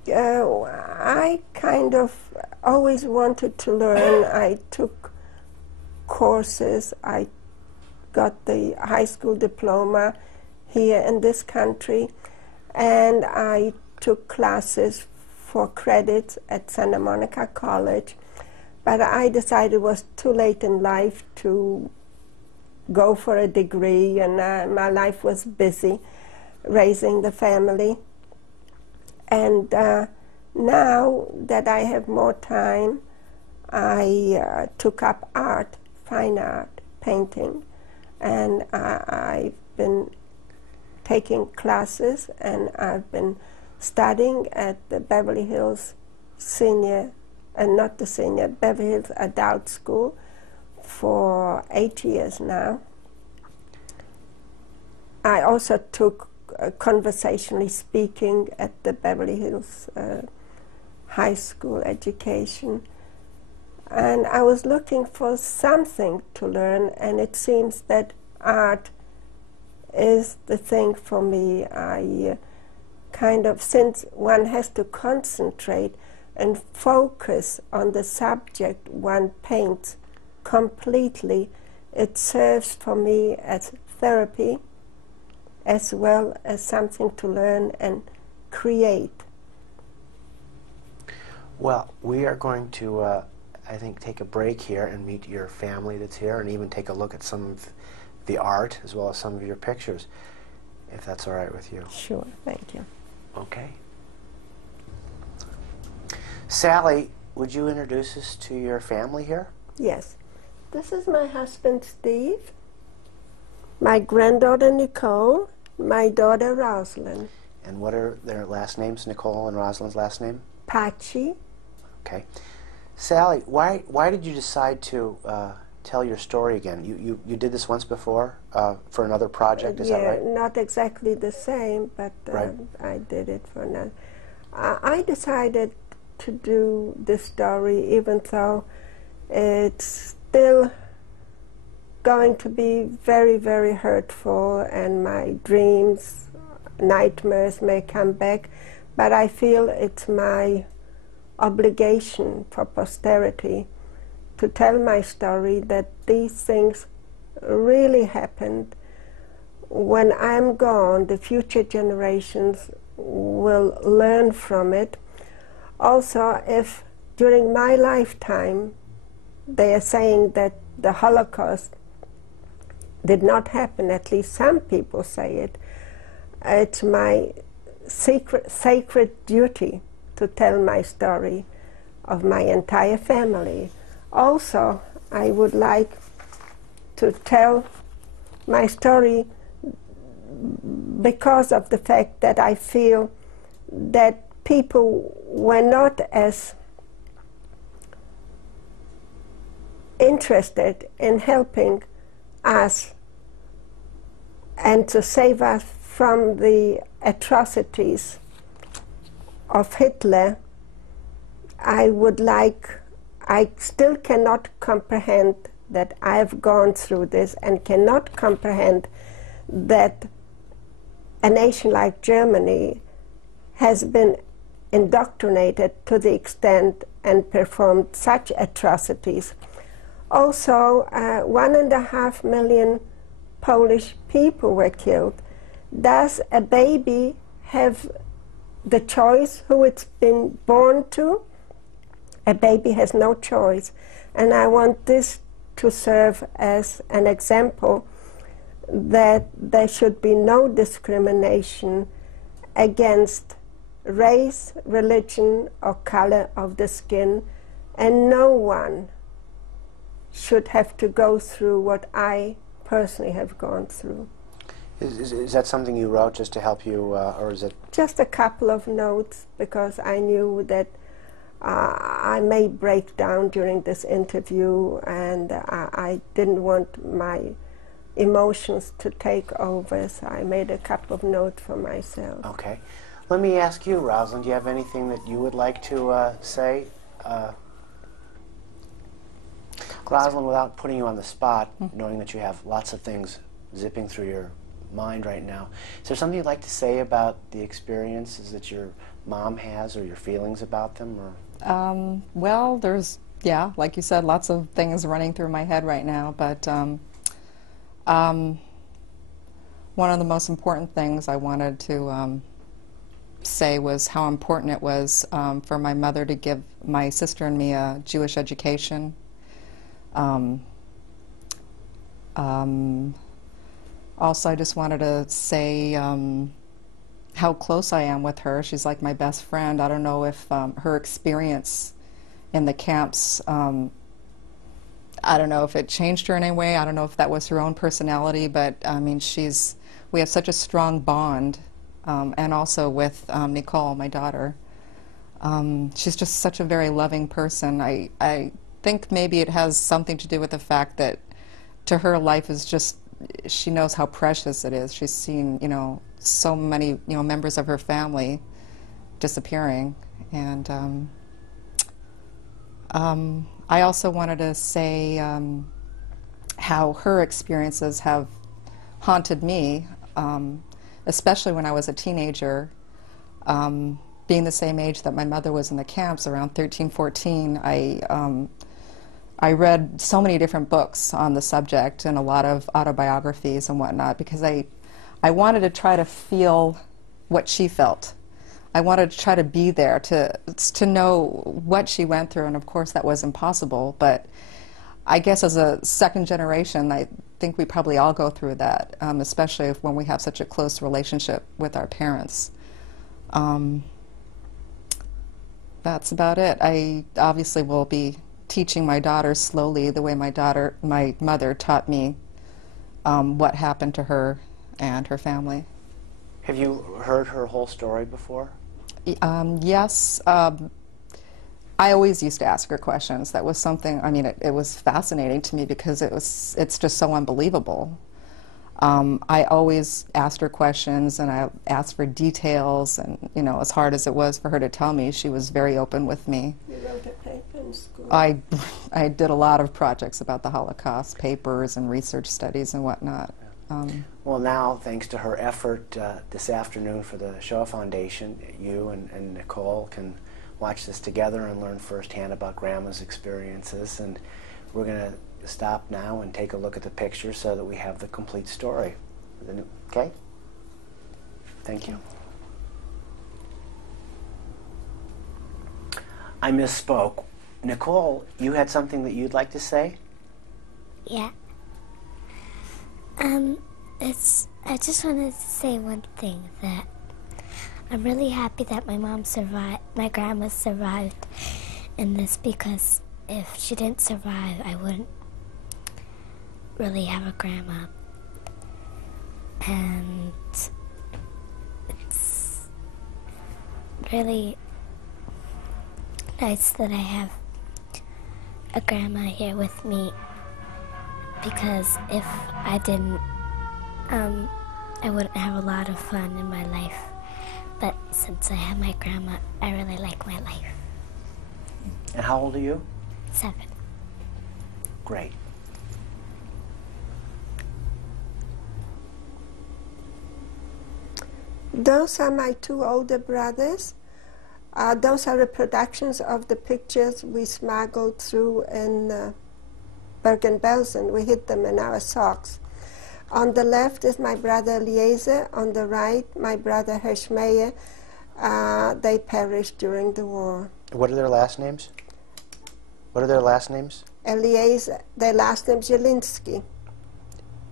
I kind of always wanted to learn. I took courses. I got the high school diploma here in this country, and I took classes for credits at Santa Monica College, but I decided it was too late in life to go for a degree, and my life was busy raising the family. And now that I have more time, I took up art, fine art, painting, and I've been taking classes, and I've been studying at the Beverly Hills Senior, not the Senior, Beverly Hills Adult School for 8 years now. I also took conversationally speaking at the Beverly Hills High School education. And I was looking for something to learn, and it seems that art is the thing for me. I kind of, since one has to concentrate and focus on the subject one paints completely, it serves for me as therapy as well as something to learn and create. Well, we are going to, I think, take a break here and meet your family that's here, and even take a look at some of the art as well as some of your pictures, if that's all right with you. Sure, thank you. Okay. Sally, would you introduce us to your family here? Yes. This is my husband, Steve, my granddaughter, Nicole, my daughter, Roisman. And what are their last names, Nicole and Rosalind's last name? Pachi. Okay. Sally, why did you decide to tell your story again? You did this once before for another project, is that right? Yeah, not exactly the same, but Right. I did it for another. I decided to do this story even though it's still going to be very, very hurtful, and my dreams, nightmares may come back, but I feel it's my obligation for posterity to tell my story, that these things really happened. When I'm gone, the future generations will learn from it. Also, if during my lifetime they are saying that the Holocaust did not happen, at least some people say it, it's my sacred duty to tell my story of my entire family. Also, I would like to tell my story because of the fact that I feel that people were not as interested in helping us and to save us from the atrocities of Hitler. I still cannot comprehend that I've gone through this, and cannot comprehend that a nation like Germany has been indoctrinated to the extent and performed such atrocities. Also, 1.5 million Polish people were killed. Does a baby have the choice who it's been born to? A baby has no choice. And I want this to serve as an example that there should be no discrimination against race, religion, or color of the skin, and no one should have to go through what I personally have gone through. Is that something you wrote just to help you, or is it? Just a couple of notes, because I knew that I may break down during this interview, and I didn't want my emotions to take over, so I made a couple of notes for myself. Okay. Let me ask you, Rosalind, do you have anything that you would like to say? Rosalind, without putting you on the spot, knowing that you have lots of things zipping through your mind right now, is there something you'd like to say about the experiences that your mom has, or your feelings about them? Or? Well, there's, yeah, like you said, lots of things running through my head right now, but One of the most important things I wanted to say was how important it was for my mother to give my sister and me a Jewish education. Also, I just wanted to say how close I am with her. She's like my best friend. I don't know if her experience in the camps, I don't know if it changed her in any way. I don't know if that was her own personality, but I mean, we have such a strong bond. And also with Nicole, my daughter. She's just such a very loving person. I think maybe it has something to do with the fact that to her, life is just, she knows how precious it is. She's seen, you know, so many, you know, members of her family disappearing. And I also wanted to say how her experiences have haunted me, especially when I was a teenager. Being the same age that my mother was in the camps, around 13, 14, I read so many different books on the subject and a lot of autobiographies and whatnot, because I wanted to try to feel what she felt. I wanted to try to be there to know what she went through, and of course that was impossible, but I guess as a second generation, I think we probably all go through that, especially when we have such a close relationship with our parents. That's about it. I obviously will be teaching my daughter slowly the way my mother taught me what happened to her and her family. Have you heard her whole story before? Yes. I always used to ask her questions. That was something, I mean, it was fascinating to me because it's just so unbelievable. I always asked her questions and I asked for details, and, you know, as hard as it was for her to tell me, she was very open with me. You wrote a paper in school. I did a lot of projects about the Holocaust, papers and research studies and whatnot. Well, now, thanks to her effort this afternoon for the Shoah Foundation, you and Nicole can watch this together and learn firsthand about Grandma's experiences. And we're going to stop now and take a look at the picture so that we have the complete story. Okay? Thank you. I misspoke. Nicole, you had something that you'd like to say? Yeah. I just wanted to say one thing, that I'm really happy that my mom survived, my grandma survived in this, because if she didn't survive, I wouldn't really have a grandma. And it's really nice that I have a grandma here with me, because if I didn't, I wouldn't have a lot of fun in my life. But since I have my grandma, I really like my life. And how old are you? 7. Great. Those are my 2 older brothers. Those are reproductions of the pictures we smuggled through in Bergen-Belsen. We hid them in our socks. On the left is my brother Eliezer. On the right, my brother Hershmeyer. They perished during the war. What are their last names? What are their last names? Eliezer, their last name Zielinski.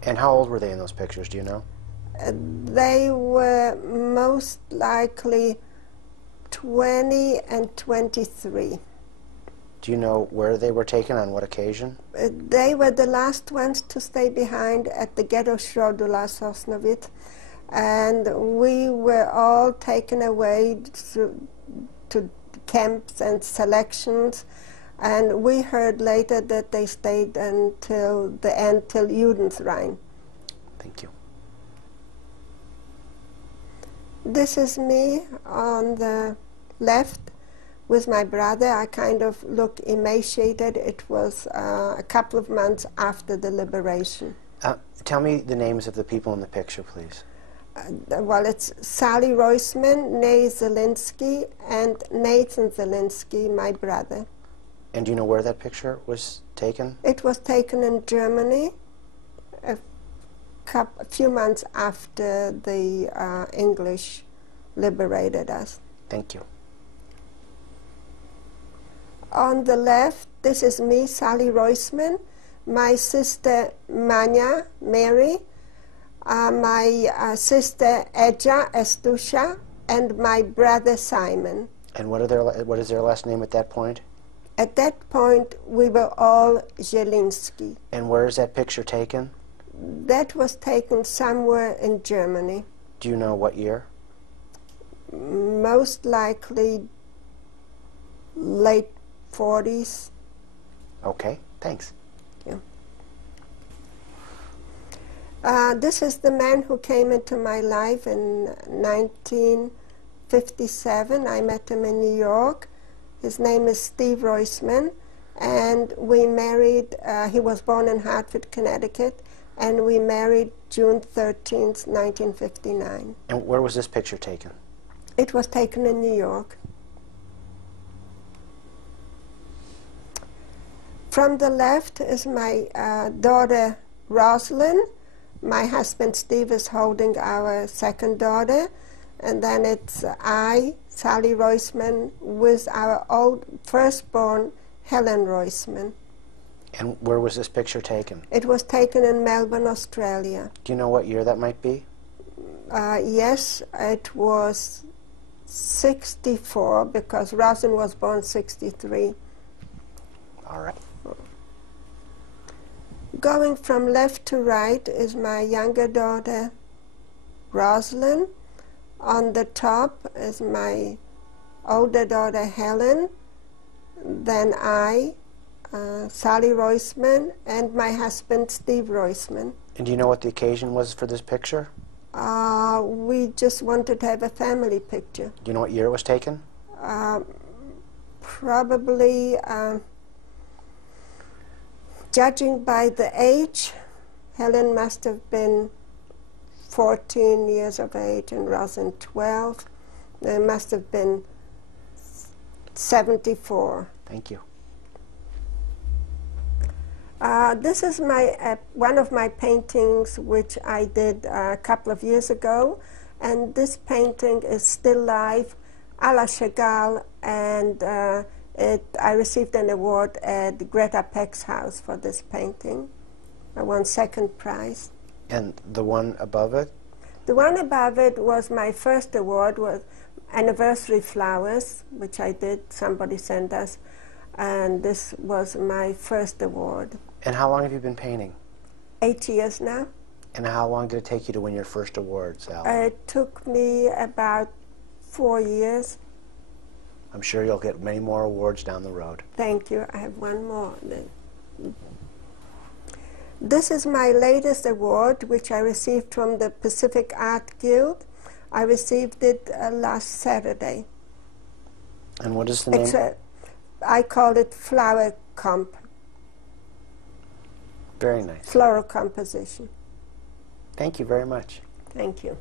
And how old were they in those pictures, do you know? They were most likely 20 and 23. Do you know where they were taken, on what occasion? They were the last ones to stay behind at the ghetto Schrodula Sosnovit, and we were all taken away to camps and selections, and we heard later that they stayed until the end, till Judensrhein. Thank you. This is me on the left with my brother. I kind of look emaciated. It was a couple of months after the liberation. Tell me the names of the people in the picture, please. Well, it's Sally Roisman, Ney Zielinski, and Nathan Zielinski, my brother. And do you know where that picture was taken? It was taken in Germany, a few months after the English liberated us. Thank you. On the left, this is me, Sally Roisman, my sister Manya, Mary, my sister Edja Estusha, and my brother Simon. And what is their last name at that point? At that point, we were all Zielinski. And where is that picture taken? That was taken somewhere in Germany. Do you know what year? Most likely late 40s. Okay, thanks. Yeah. This is the man who came into my life in 1957. I met him in New York. His name is Steve Roisman, and we married. He was born in Hartford, Connecticut, and we married June 13th, 1959. And where was this picture taken? It was taken in New York. From the left is my daughter Rosalind. My husband Steve is holding our second daughter. And then it's I, Sally Roisman, with our old firstborn, Helen Roisman. And where was this picture taken? It was taken in Melbourne, Australia. Do you know what year that might be? Yes, it was 64, because Rosalind was born 63. All right. Going from left to right is my younger daughter, Rosalind. On the top is my older daughter, Helen. Then I, Sally Roisman, and my husband, Steve Roisman. And do you know what the occasion was for this picture? We just wanted to have a family picture. Do you know what year it was taken? Probably, judging by the age, Helen must have been 14 years of age and Rosalind 12. They must have been 74. Thank you. This is my one of my paintings, which I did a couple of years ago, and this painting is still live, à la Chagall, and I received an award at Greta Peck's house for this painting. I won second prize. And the one above it? The one above it was my first award, was Anniversary Flowers, which I did, somebody sent us, and this was my first award. And how long have you been painting? 8 years now. And how long did it take you to win your first award, Sal? It took me about 4 years. I'm sure you'll get many more awards down the road. Thank you. I have one more. This is my latest award, which I received from the Pacific Art Guild. I received it last Saturday. And what is the name? I called it Flower Comp. Very nice. Floral composition. Thank you very much. Thank you.